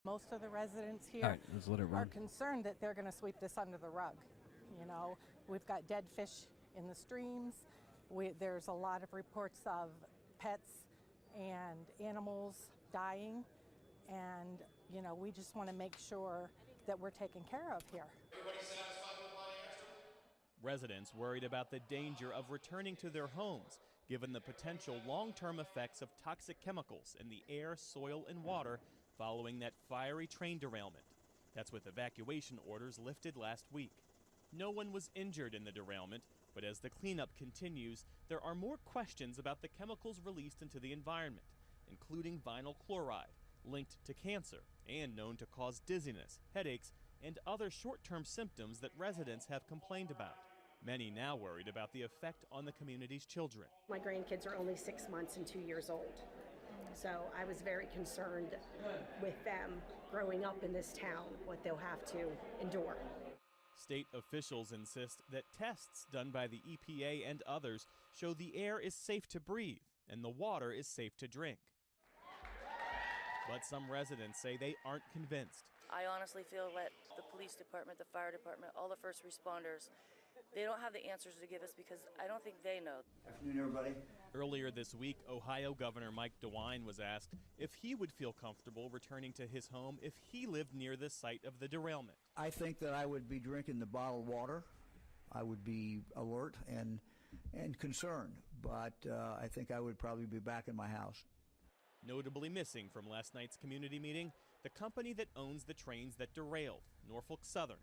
Most of the residents All here right, let's let it are run. concerned that they're going to sweep this under the rug. You know, we've got dead fish in the streams. There's a lot of reports of pets and animals dying. And, you know, we just want to make sure that we're taken care of here. Residents worried about the danger of returning to their homes, given the potential long-term effects of toxic chemicals in the air, soil, and water following that fiery train derailment. That's with evacuation orders lifted last week. No one was injured in the derailment, but as the cleanup continues, there are more questions about the chemicals released into the environment, including vinyl chloride, linked to cancer and known to cause dizziness, headaches, and other short-term symptoms that residents have complained about. Many now worried about the effect on the community's children. My grandkids are only 6 months and 2 years old, so I was very concerned with them growing up in this town, what they'll have to endure. State officials insist that tests done by the EPA and others show the air is safe to breathe and the water is safe to drink. But some residents say they aren't convinced. I honestly feel that the police department, the fire department, all the first responders, they don't have the answers to give us because I don't think they know. Afternoon, everybody. Earlier this week, Ohio Governor Mike DeWine was asked if he would feel comfortable returning to his home if he lived near the site of the derailment. I think that I would be drinking the bottled water. I would be alert and concerned, but I think I would probably be back in my house. Notably missing from last night's community meeting, the company that owns the trains that derailed, Norfolk Southern.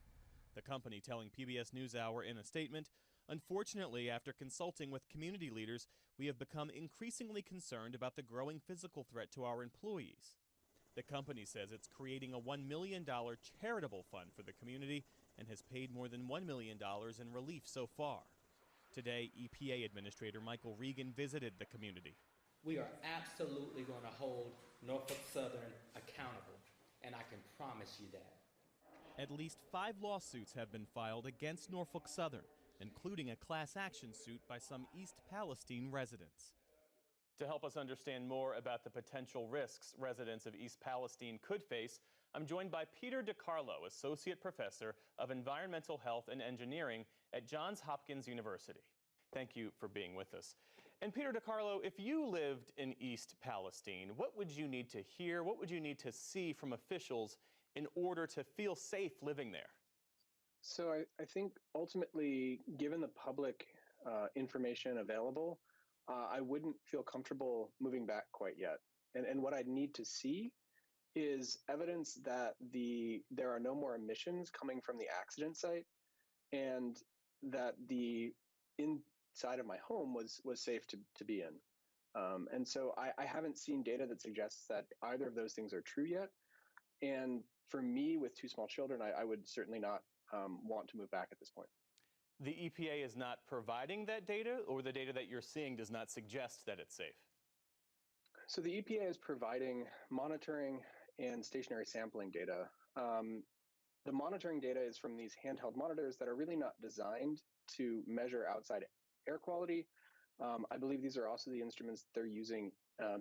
The company telling PBS NewsHour in a statement, "Unfortunately, after consulting with community leaders, we have become increasingly concerned about the growing physical threat to our employees." The company says it's creating a $1 million charitable fund for the community and has paid more than $1 million in relief so far. Today, EPA Administrator Michael Regan visited the community. We are absolutely going to hold Norfolk Southern accountable, and I can promise you that. At least 5 lawsuits have been filed against Norfolk Southern, including a class action suit by some East Palestine residents. To help us understand more about the potential risks residents of East Palestine could face, I'm joined by Peter DiCarlo, Associate Professor of Environmental Health and Engineering at Johns Hopkins University. Thank you for being with us. And Peter DiCarlo, if you lived in East Palestine, what would you need to hear, what would you need to see from officials in order to feel safe living there? So I think ultimately, given the public information available, I wouldn't feel comfortable moving back quite yet. And what I'd need to see is evidence that there are no more emissions coming from the accident site and that the inside of my home was safe to be in. And so I haven't seen data that suggests that either of those things are true yet. And for me, with 2 small children, I would certainly not want to move back at this point. The EPA is not providing that data, or the data that you're seeing does not suggest that it's safe? So the EPA is providing monitoring and stationary sampling data. The monitoring data is from these handheld monitors that are really not designed to measure outside air quality. I believe these are also the instruments they're using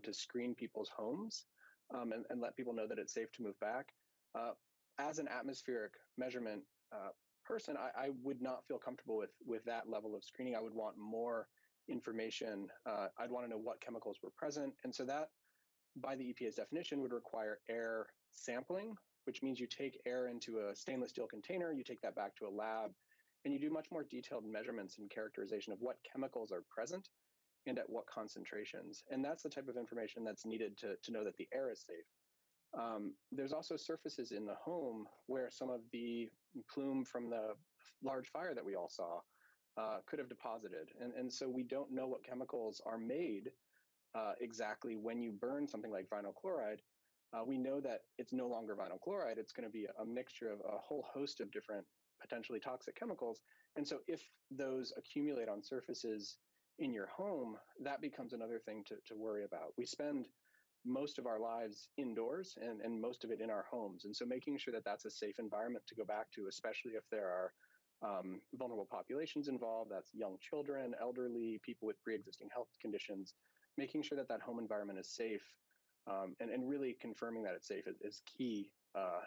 to screen people's homes and let people know that it's safe to move back. As an atmospheric measurement person, I would not feel comfortable with that level of screening. I would want more information. I'd want to know what chemicals were present. And so that, by the EPA's definition, would require air sampling, which means you take air into a stainless steel container, you take that back to a lab, and you do much more detailed measurements and characterization of what chemicals are present and at what concentrations. And that's the type of information that's needed to know that the air is safe. There's also surfaces in the home where some of the plume from the large fire that we all saw could have deposited. And so we don't know what chemicals are made exactly when you burn something like vinyl chloride. We know that it's no longer vinyl chloride. It's going to be a mixture of a whole host of different potentially toxic chemicals. And so if those accumulate on surfaces in your home, that becomes another thing to worry about. We spend most of our lives indoors and most of it in our homes. And so making sure that that's a safe environment to go back to, especially if there are vulnerable populations involved, that's young children, elderly, people with pre-existing health conditions, making sure that that home environment is safe and really confirming that it's safe is key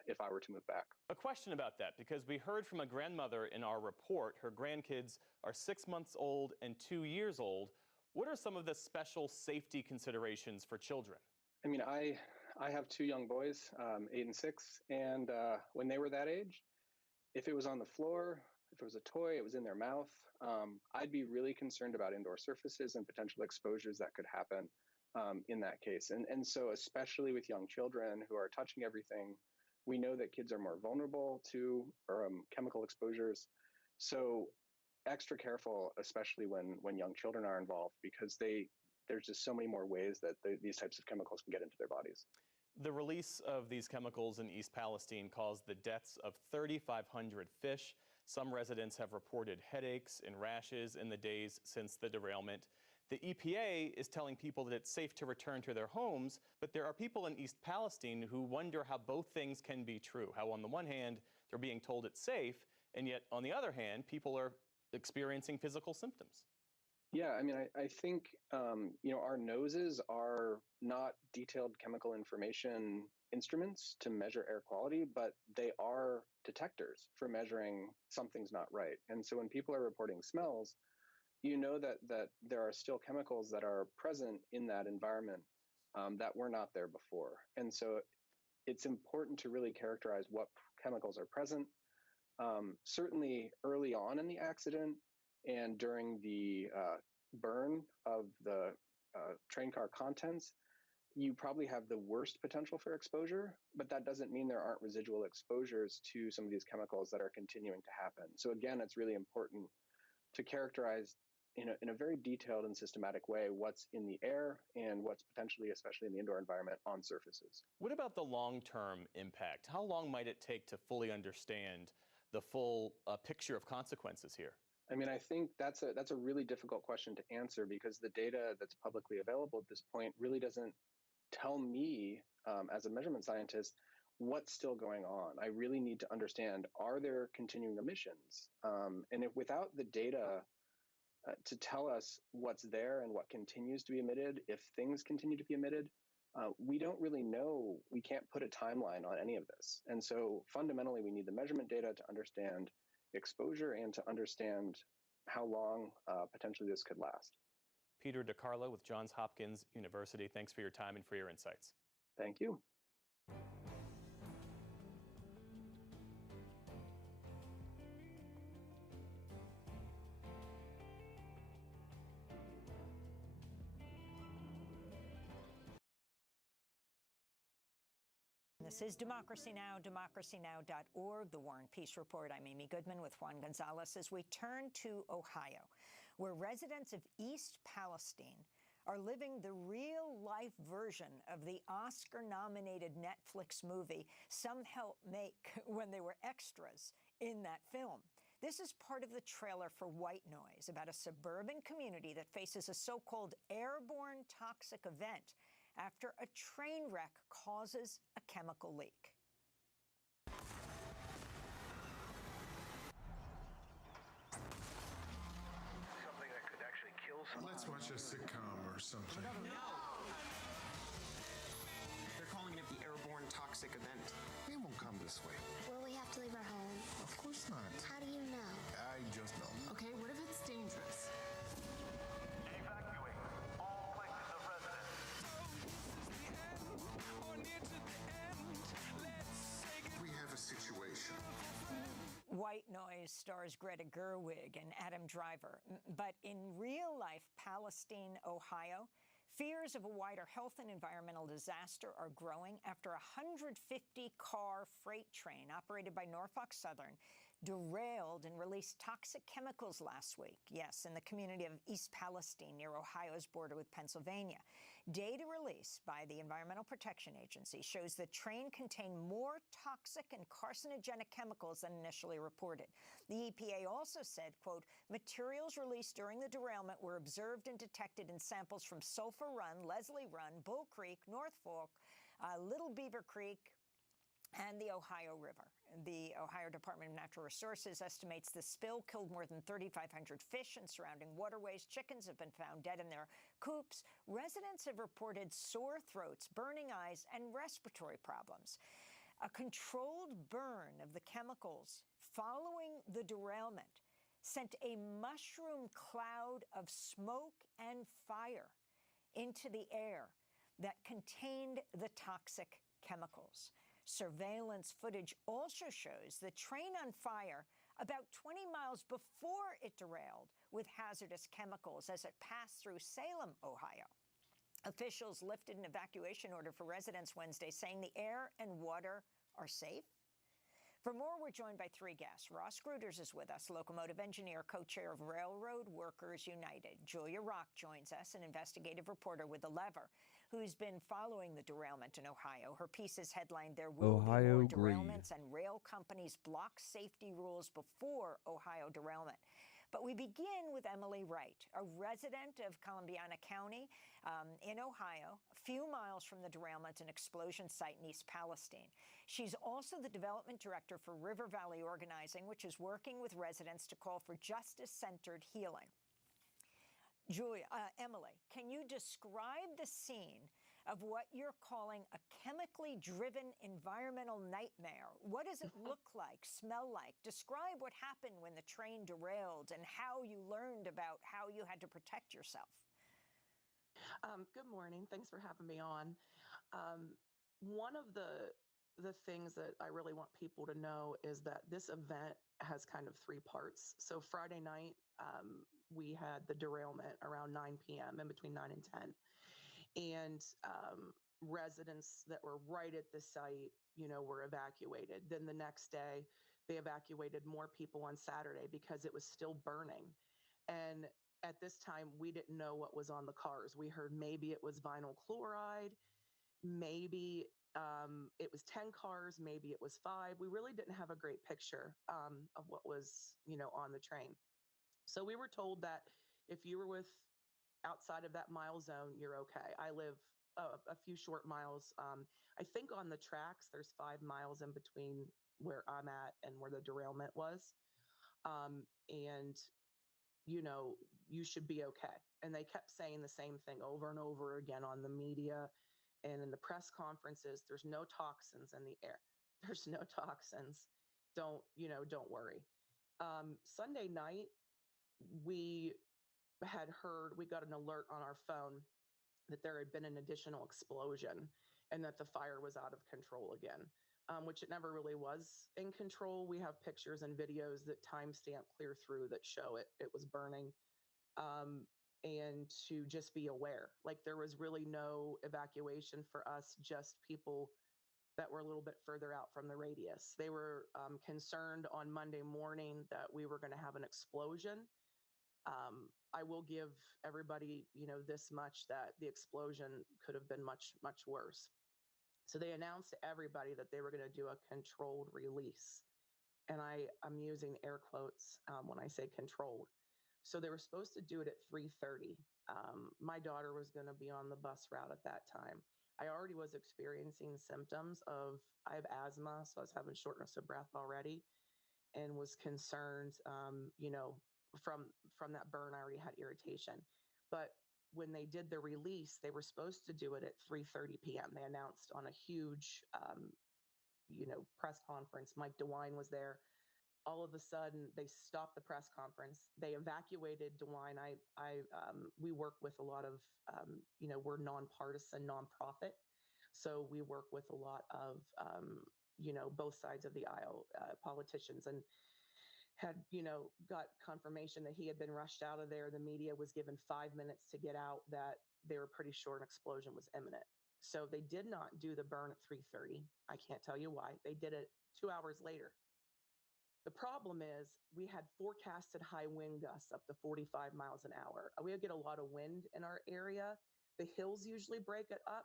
if I were to move back. A question about that, because we heard from a grandmother in our report. Her grandkids are 6 months old and 2 years old. What are some of the special safety considerations for children? I mean, I have two young boys, 8 and 6, and when they were that age, if it was on the floor, if it was a toy, it was in their mouth, I'd be really concerned about indoor surfaces and potential exposures that could happen in that case. And so especially with young children who are touching everything, we know that kids are more vulnerable to chemical exposures. So extra careful, especially when young children are involved, because there's just so many more ways that these types of chemicals can get into their bodies. The release of these chemicals in East Palestine caused the deaths of 3,500 fish. Some residents have reported headaches and rashes in the days since the derailment. The EPA is telling people that it's safe to return to their homes, but there are people in East Palestine who wonder how both things can be true. How on the one hand, they're being told it's safe, and yet on the other hand, people are experiencing physical symptoms. Yeah, I mean, I think, our noses are not detailed chemical information instruments to measure air quality, but they are detectors for measuring something's not right. And so when people are reporting smells, you know that there are still chemicals that are present in that environment that were not there before. And so it's important to really characterize what chemicals are present. Certainly early on in the accident and during the burn of the train car contents, you probably have the worst potential for exposure, but that doesn't mean there aren't residual exposures to some of these chemicals that are continuing to happen. So again, it's really important to characterize in a very detailed and systematic way what's in the air and what's potentially, especially in the indoor environment, on surfaces. What about the long-term impact? How long might it take to fully understand the full picture of consequences here? I mean, I think that's a really difficult question to answer because the data that's publicly available at this point really doesn't tell me, as a measurement scientist, what's still going on. I really need to understand, are there continuing emissions? And if without the data to tell us what's there and what continues to be emitted, if things continue to be emitted, we don't really know. We can't put a timeline on any of this. And so fundamentally, we need the measurement data to understand exposure and to understand how long potentially this could last. Peter DiCarlo with Johns Hopkins University, thanks for your time and for your insights. Thank you. This is Democracy Now!, democracynow.org, The War and Peace Report. I'm Amy Goodman with Juan Gonzalez as we turn to Ohio, where residents of East Palestine are living the real-life version of the Oscar-nominated Netflix movie some helped make when they were extras in that film. This is part of the trailer for White Noise, about a suburban community that faces a so-called airborne toxic event after a train wreck causes a chemical leak. Something that could actually kill someone. Let's watch a sitcom or something. No! They're calling it the airborne toxic event. It won't come this way. Will we have to leave our home? Of course not. How do you know? I just know. Okay, what if it's dangerous? Situation. White Noise stars Greta Gerwig and Adam Driver. But in real-life Palestine, Ohio, fears of a wider health and environmental disaster are growing after a 150-car freight train operated by Norfolk Southern derailed and released toxic chemicals last week. Yes, in the community of East Palestine near Ohio's border with Pennsylvania. Data released by the Environmental Protection Agency shows the train contained more toxic and carcinogenic chemicals than initially reported. The EPA also said, quote, materials released during the derailment were observed and detected in samples from Sulphur Run, Leslie Run, Bull Creek, North Fork, Little Beaver Creek, and the Ohio River. The Ohio Department of Natural Resources estimates the spill killed more than 3,500 fish in surrounding waterways. Chickens have been found dead in their coops. Residents have reported sore throats, burning eyes, and respiratory problems. A controlled burn of the chemicals following the derailment sent a mushroom cloud of smoke and fire into the air that contained the toxic chemicals. Surveillance footage also shows the train on fire about 20 miles before it derailed with hazardous chemicals as it passed through Salem, Ohio. Officials lifted an evacuation order for residents Wednesday, saying the air and water are safe. For more, we're joined by three guests. Ross Gruters is with us, locomotive engineer, co-chair of Railroad Workers United. Julia Rock joins us, an investigative reporter with The Lever, who's been following the derailment in Ohio. Her piece is headlined, "There Will Be More Derailments and Rail Companies Block Safety Rules Before Ohio Derailment." But we begin with Emily Wright, a resident of Columbiana County in Ohio, a few miles from the derailment and explosion site in East Palestine. She's also the development director for River Valley Organizing, which is working with residents to call for justice-centered healing. Emily, can you describe the scene of what you're calling a chemically driven environmental nightmare? What does it look like, smell like? Describe what happened when the train derailed and how you learned about how you had to protect yourself. Good morning. Thanks for having me on. One of the things that I really want people to know is that this event has kind of three parts. So Friday night, we had the derailment around 9 p.m., in between 9 and 10. And residents that were right at the site, were evacuated. Then the next day, they evacuated more people on Saturday because it was still burning. And at this time, we didn't know what was on the cars. We heard maybe it was vinyl chloride, maybe it was 10 cars, maybe it was 5. We really didn't have a great picture of what was, on the train. So we were told that if you were outside of that mile zone, you're okay. I live a few short miles. I think on the tracks, there's 5 miles in between where I'm at and where the derailment was. And, you should be okay. And they kept saying the same thing over and over again on the media and in the press conferences. There's no toxins in the air. There's no toxins. Don't worry. Sunday night, we got an alert on our phone that there had been an additional explosion and that the fire was out of control again, which it never really was in control. We have pictures and videos that timestamp clear through that show it was burning. And to just be aware, like there was really no evacuation for us, just people that were a little bit further out from the radius. They were concerned on Monday morning that we were going to have an explosion. I will give everybody, this much, that the explosion could have been much, much worse. So they announced to everybody that they were going to do a controlled release. And I'm using air quotes when I say controlled. So they were supposed to do it at 3:30. My daughter was going to be on the bus route at that time. I already was experiencing symptoms I have asthma, so I was having shortness of breath already and was concerned, from that burn, I already had irritation. But when they did the release, they were supposed to do it at 3:30 p.m. They announced on a huge, press conference. Mike DeWine was there. All of a sudden, they stopped the press conference. They evacuated DeWine. We work with a lot of, we're nonpartisan, nonprofit. So we work with a lot of, both sides of the aisle, politicians, and had, got confirmation that he had been rushed out of there. The media was given 5 minutes to get out, that they were pretty sure an explosion was imminent. So they did not do the burn at 3:30. I can't tell you why. They did it 2 hours later. The problem is we had forecasted high wind gusts up to 45 miles an hour. We get a lot of wind in our area. The hills usually break it up,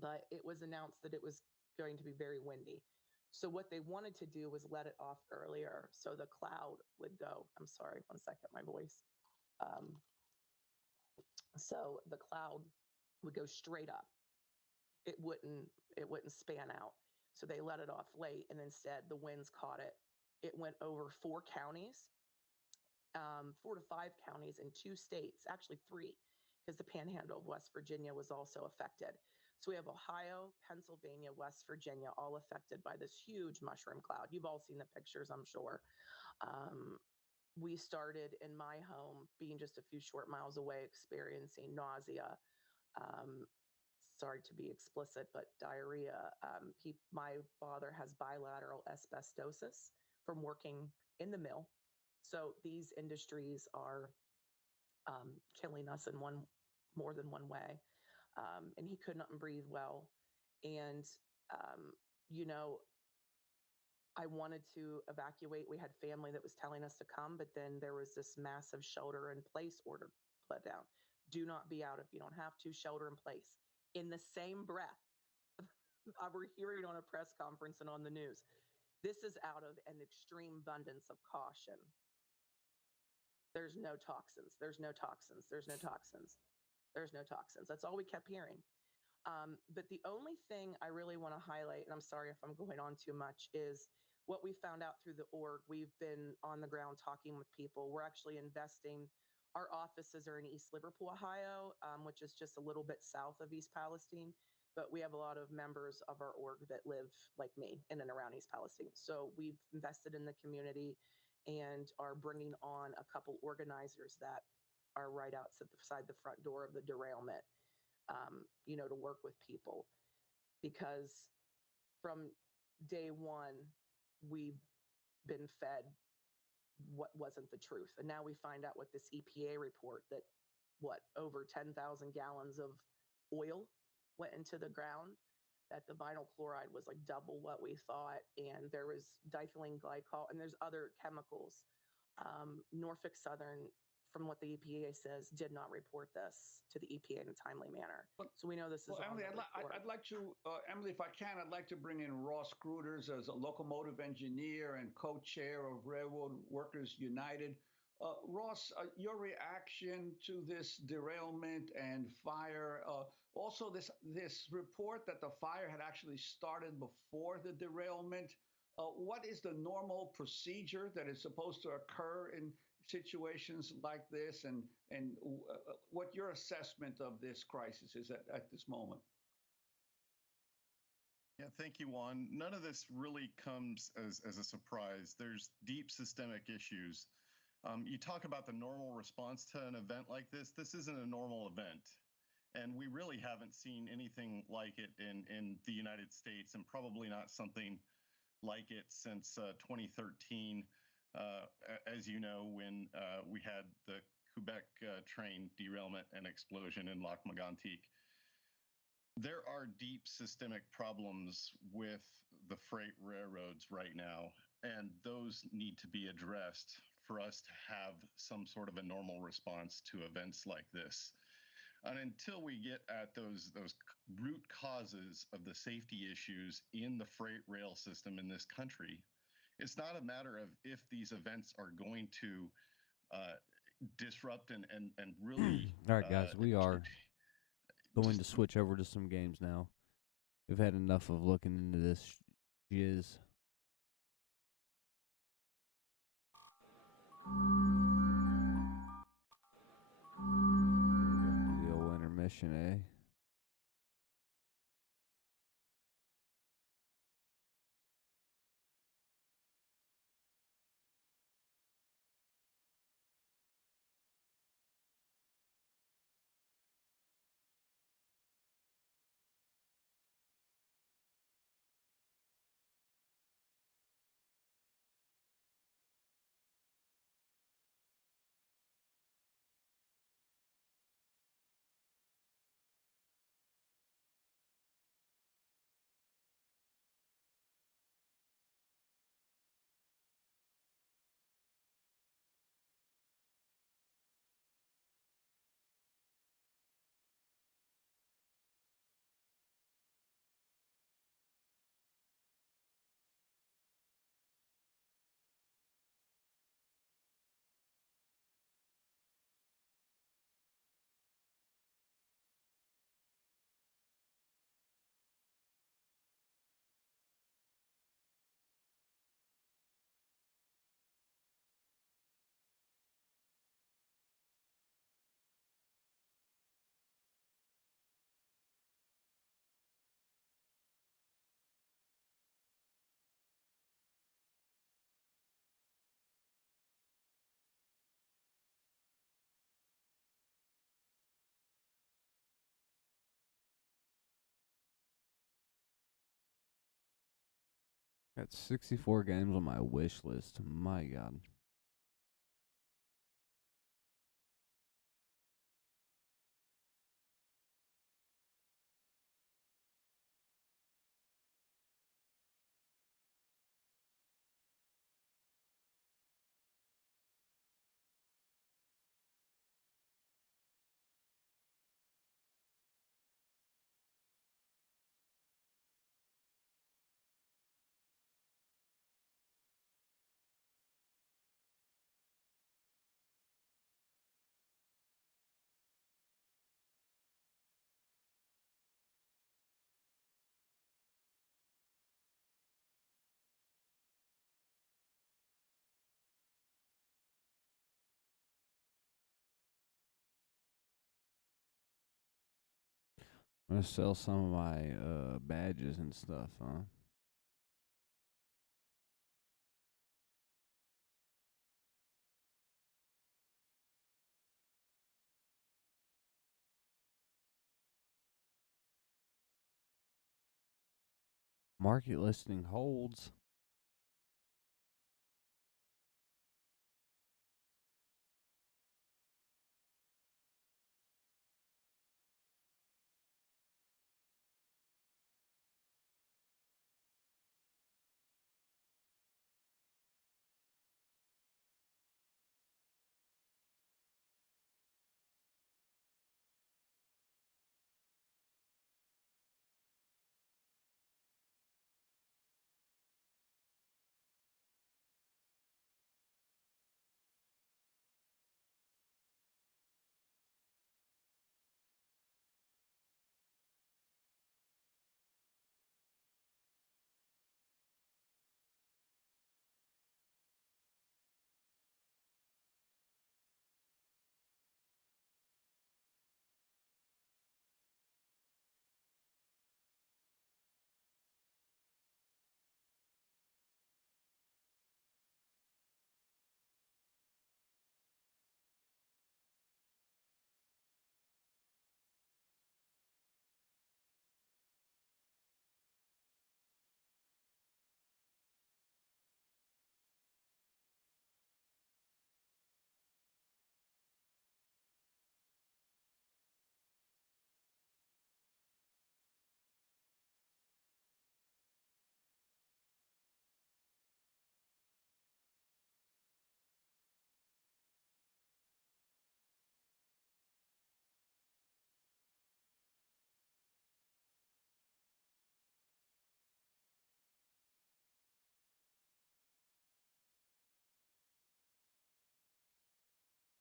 but it was announced that it was going to be very windy. So what they wanted to do was let it off earlier so the cloud would go. I'm sorry, one second, my voice. So the cloud would go straight up. It wouldn't span out. So they let it off late, and instead the winds caught it. It went over 4 counties, 4 to 5 counties in 2 states, actually 3, because the panhandle of West Virginia was also affected. So we have Ohio, Pennsylvania, West Virginia, all affected by this huge mushroom cloud. You've all seen the pictures, I'm sure. We started in my home, being just a few short miles away, experiencing nausea. Sorry to be explicit, but diarrhea. My father has bilateral asbestosis from working in the mill. So these industries are killing us in more than one way. And he could not breathe well. And, you know, I wanted to evacuate. We had family that was telling us to come, but then there was this massive shelter in place order put down. Do not be out if you don't have to, shelter in place. In the same breath, we're hearing on a press conference and on the news, this is out of an extreme abundance of caution. There's no toxins. There's no toxins. There's no toxins. There's no toxins. That's all we kept hearing. But the only thing I really want to highlight, and I'm sorry if I'm going on too much, is what we found out through the org. We've been on the ground talking with people. We're actually investing. Our offices are in East Liverpool, Ohio, which is just a little bit south of East Palestine. But we have a lot of members of our org that live like me in and around East Palestine. So we've invested in the community and are bringing on a couple organizers that are right outside the front door of the derailment. To work with people, because from day one, we've been fed what wasn't the truth. And now we find out with this EPA report that over 10,000 gallons of oil went into the ground, that the vinyl chloride was like double what we thought. And there was diethylene glycol and there's other chemicals. Norfolk Southern, from what the EPA says, did not report this to the EPA in a timely manner. So we know this is all Emily, I'd like to, Emily, if I can, I'd like to bring in Ross Gruters as a locomotive engineer and co-chair of Railroad Workers United. Ross, your reaction to this derailment and fire, also this report that the fire had actually started before the derailment. What is the normal procedure that is supposed to occur in situations like this, and what your assessment of this crisis is at this moment? Yeah, thank you, Juan. None of this really comes as a surprise. There's deep systemic issues. You talk about the normal response to an event like this. This isn't a normal event. And we really haven't seen anything like it in the United States, and probably not something like it since 2013. As you know, when we had the Quebec train derailment and explosion in Lac Mégantic. There are deep systemic problems with the freight railroads right now, and those need to be addressed for us to have some sort of a normal response to events like this. And until we get at those root causes of the safety issues in the freight rail system in this country, it's not a matter of if these events are going to disrupt and really. All right, guys, we are going to switch over to some games now. We've had enough of looking into this jizz. The old intermission, eh? Got 64 games on my wish list. My God. I'm gonna sell some of my badges and stuff, huh? Market listing holds.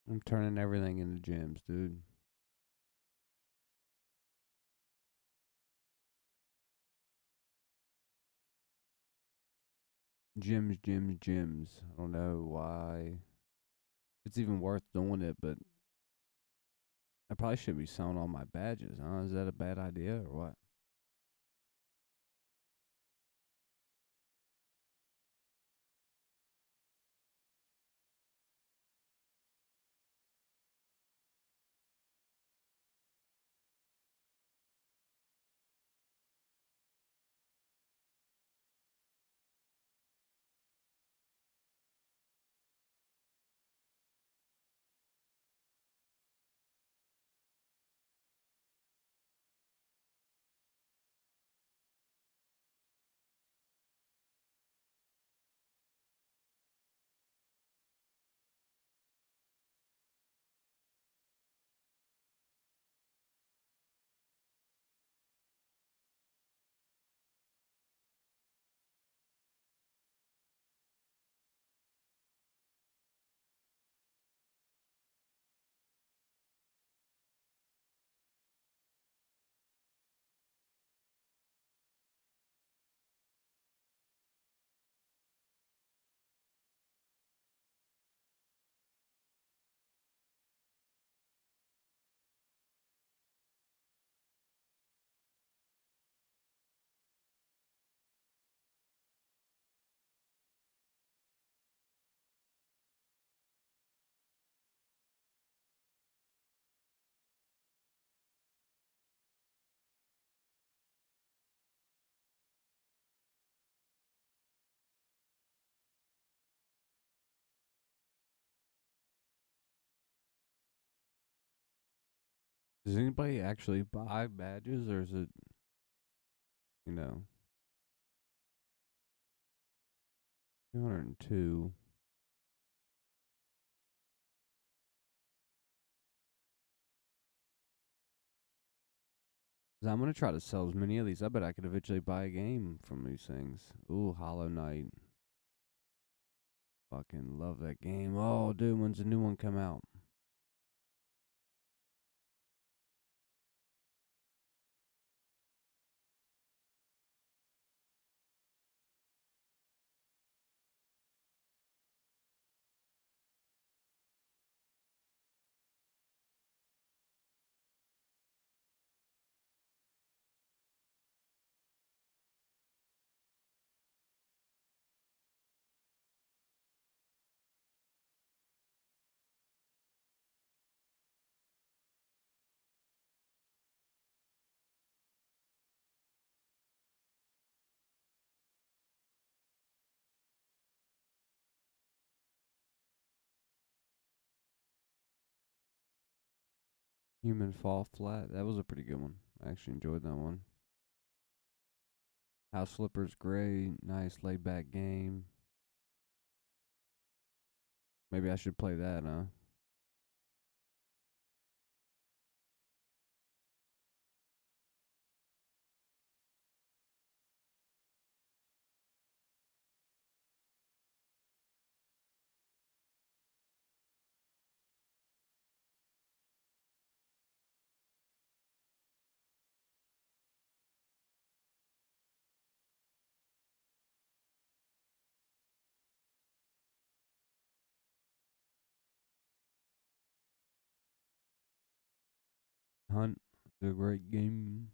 I'm turning everything into gyms, dude. Gyms, gyms, gyms. I don't know why it's even worth doing it, but I probably should be selling all my badges, huh? Is that a bad idea or what? Does anybody actually buy badges, or is it, you know, 202? 'Cause I'm gonna try to sell as many of these. I bet I could eventually buy a game from these things. Ooh, Hollow Knight. Fucking love that game. Oh, dude, when's the new one come out? Human Fall Flat. That was a pretty good one. I actually enjoyed that one. House Flipper's great. Nice laid back game. Maybe I should play that, huh? Hunt. It's a great game.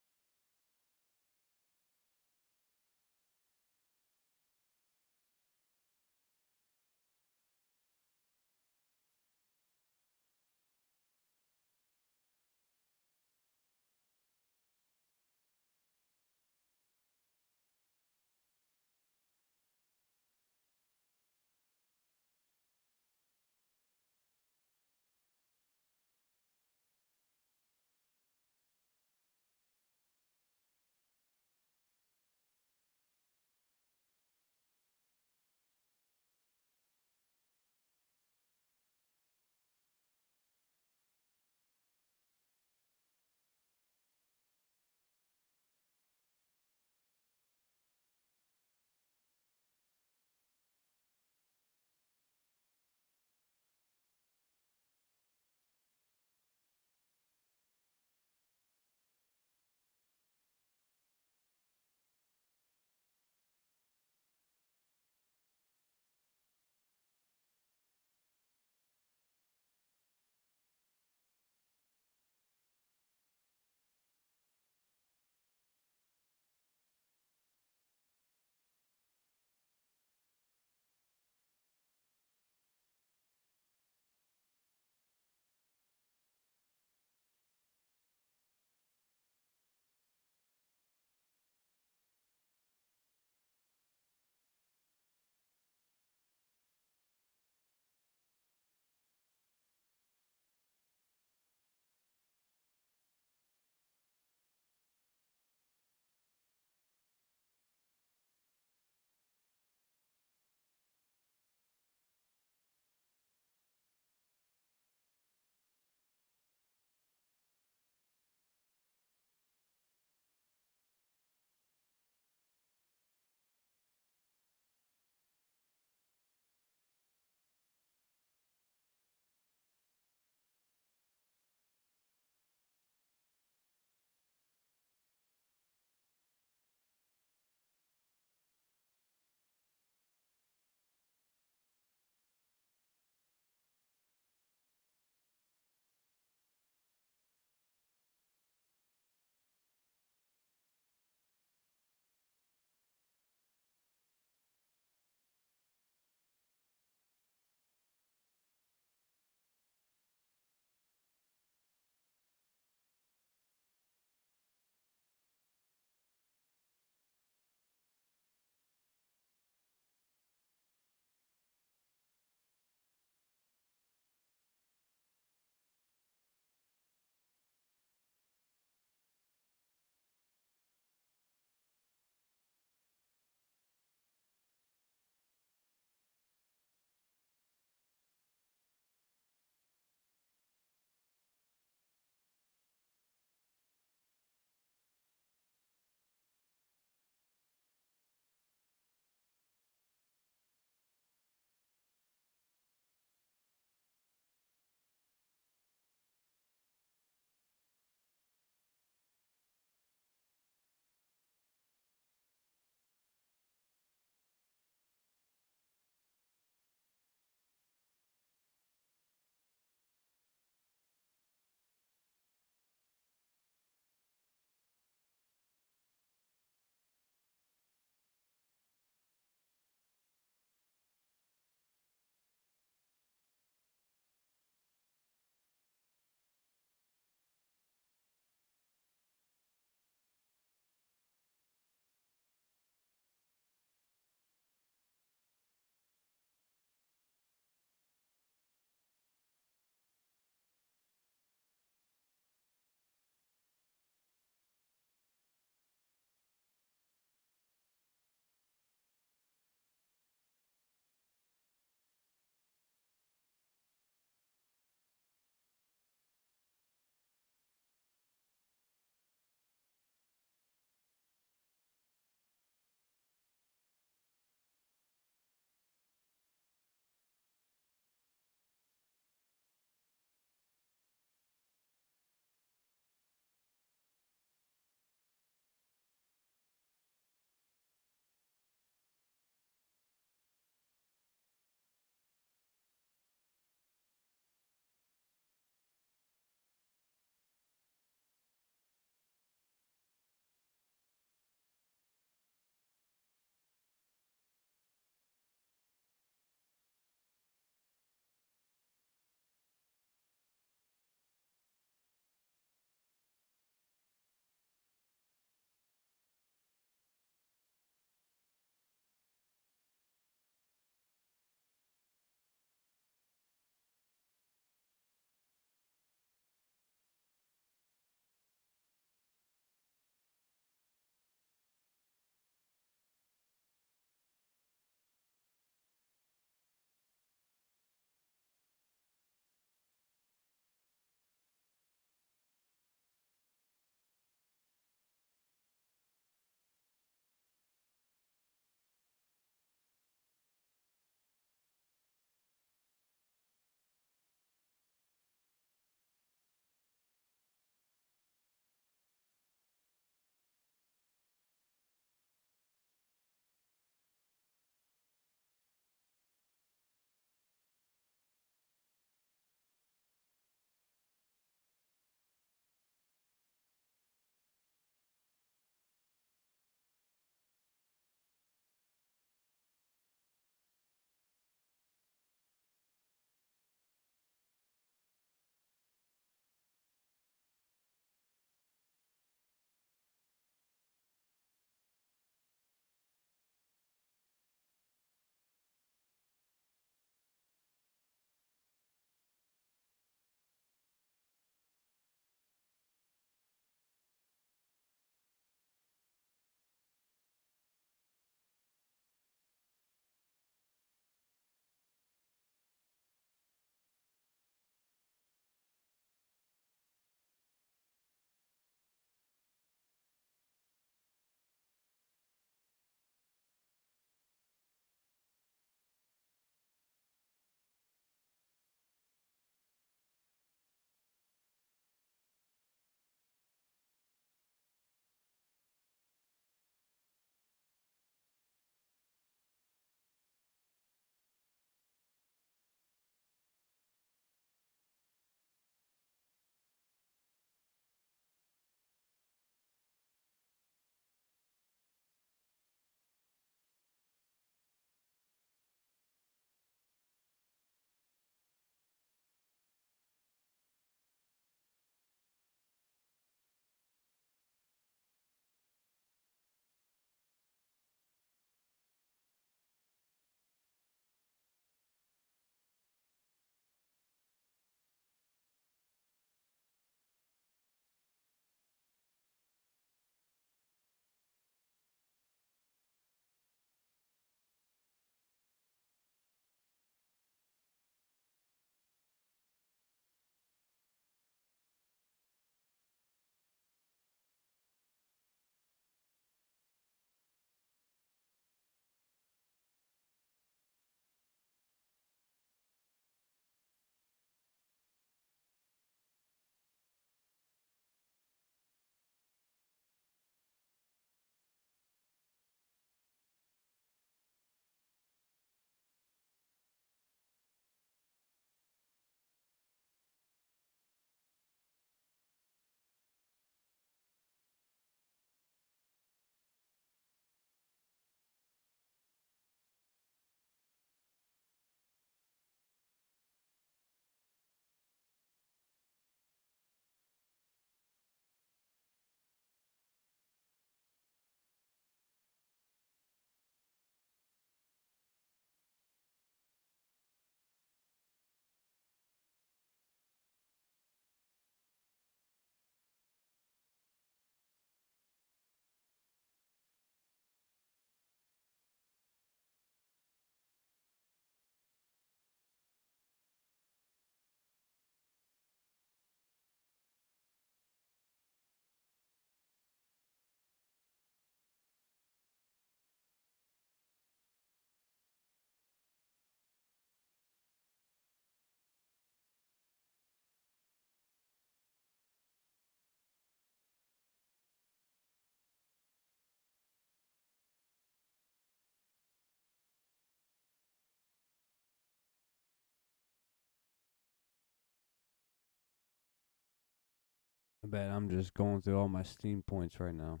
I bet I'm just going through all my Steam points right now.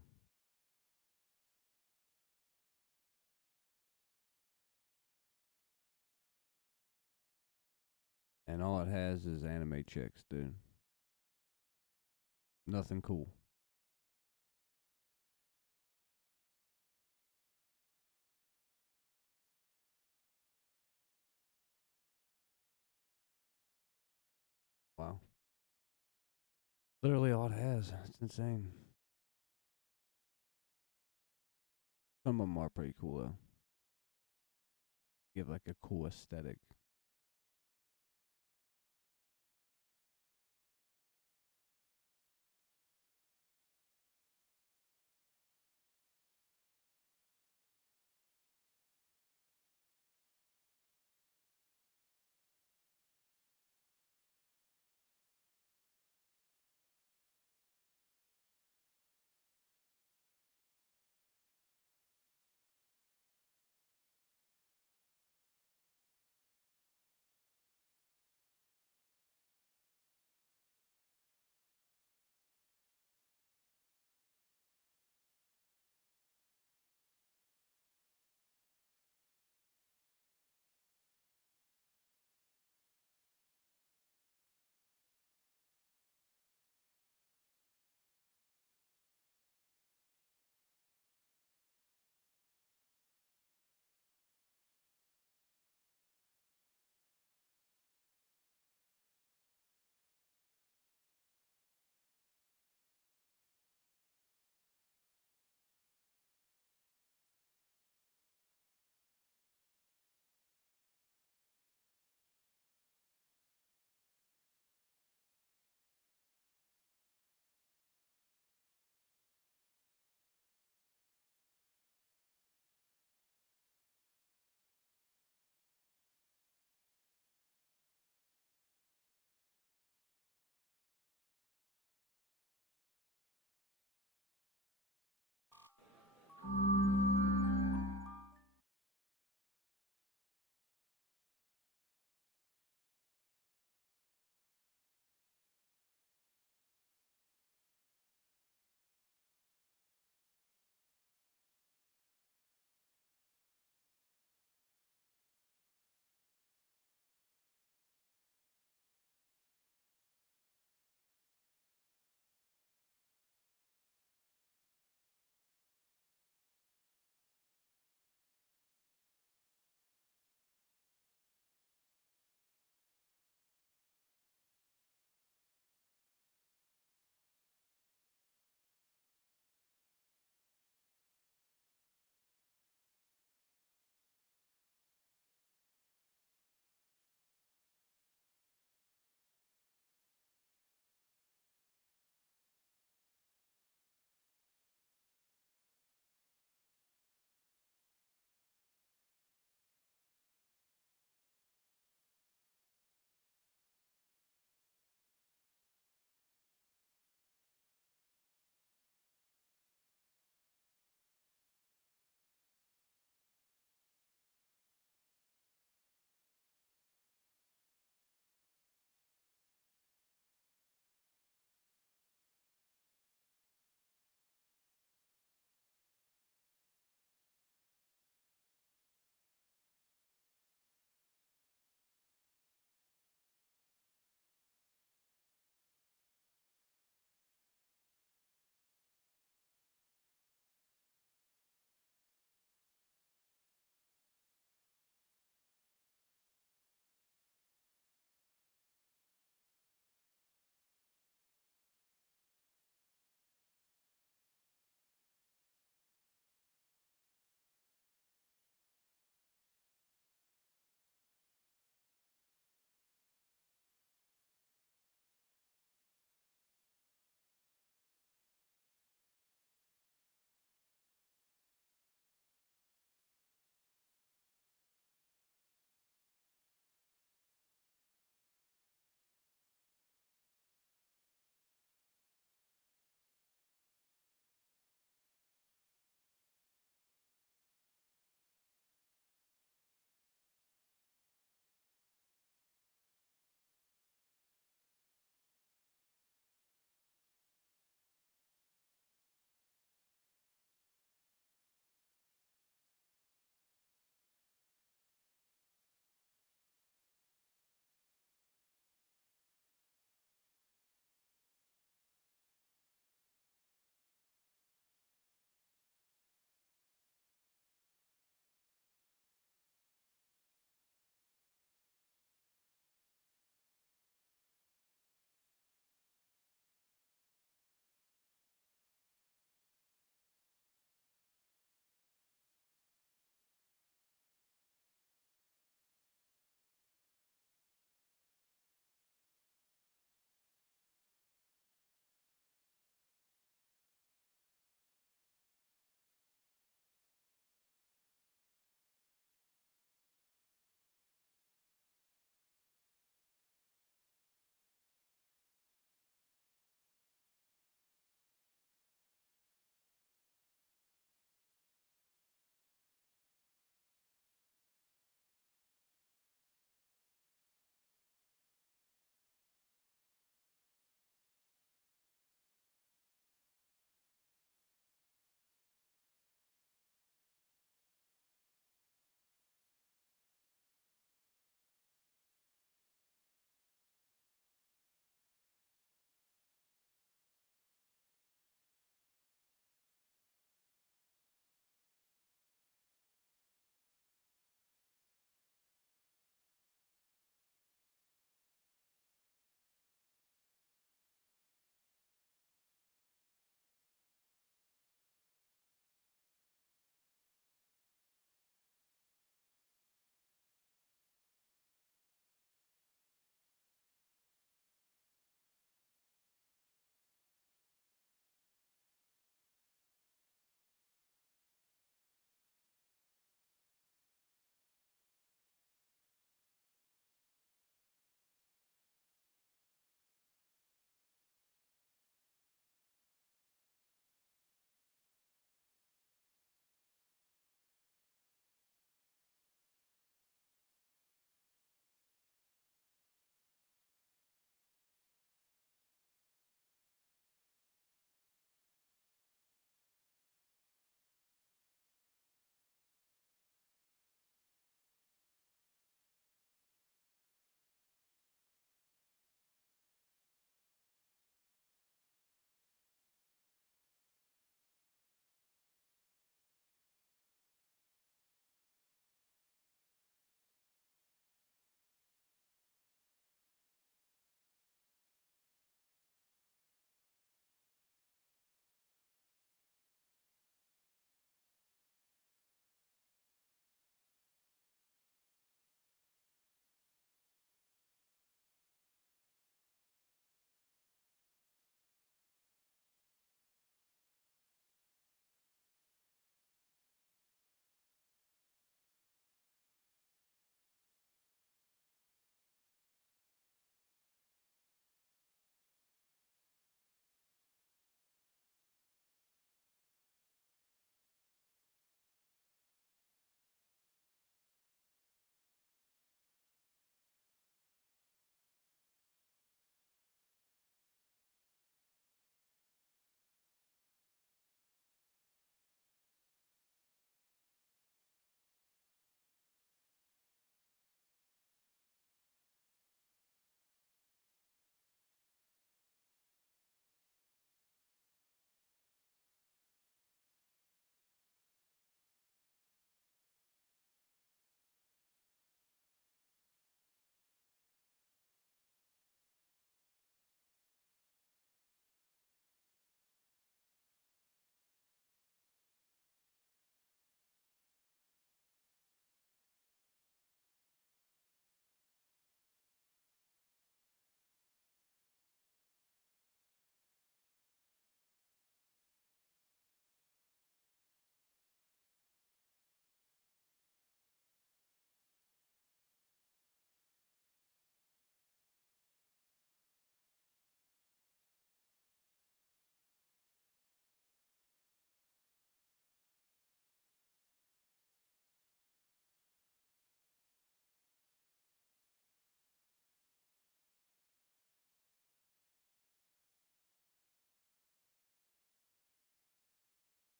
And all it has is anime chicks, dude. Nothing cool. Wow. Literally all it has. It's insane. Some of them are pretty cool, though. Give like a cool aesthetic.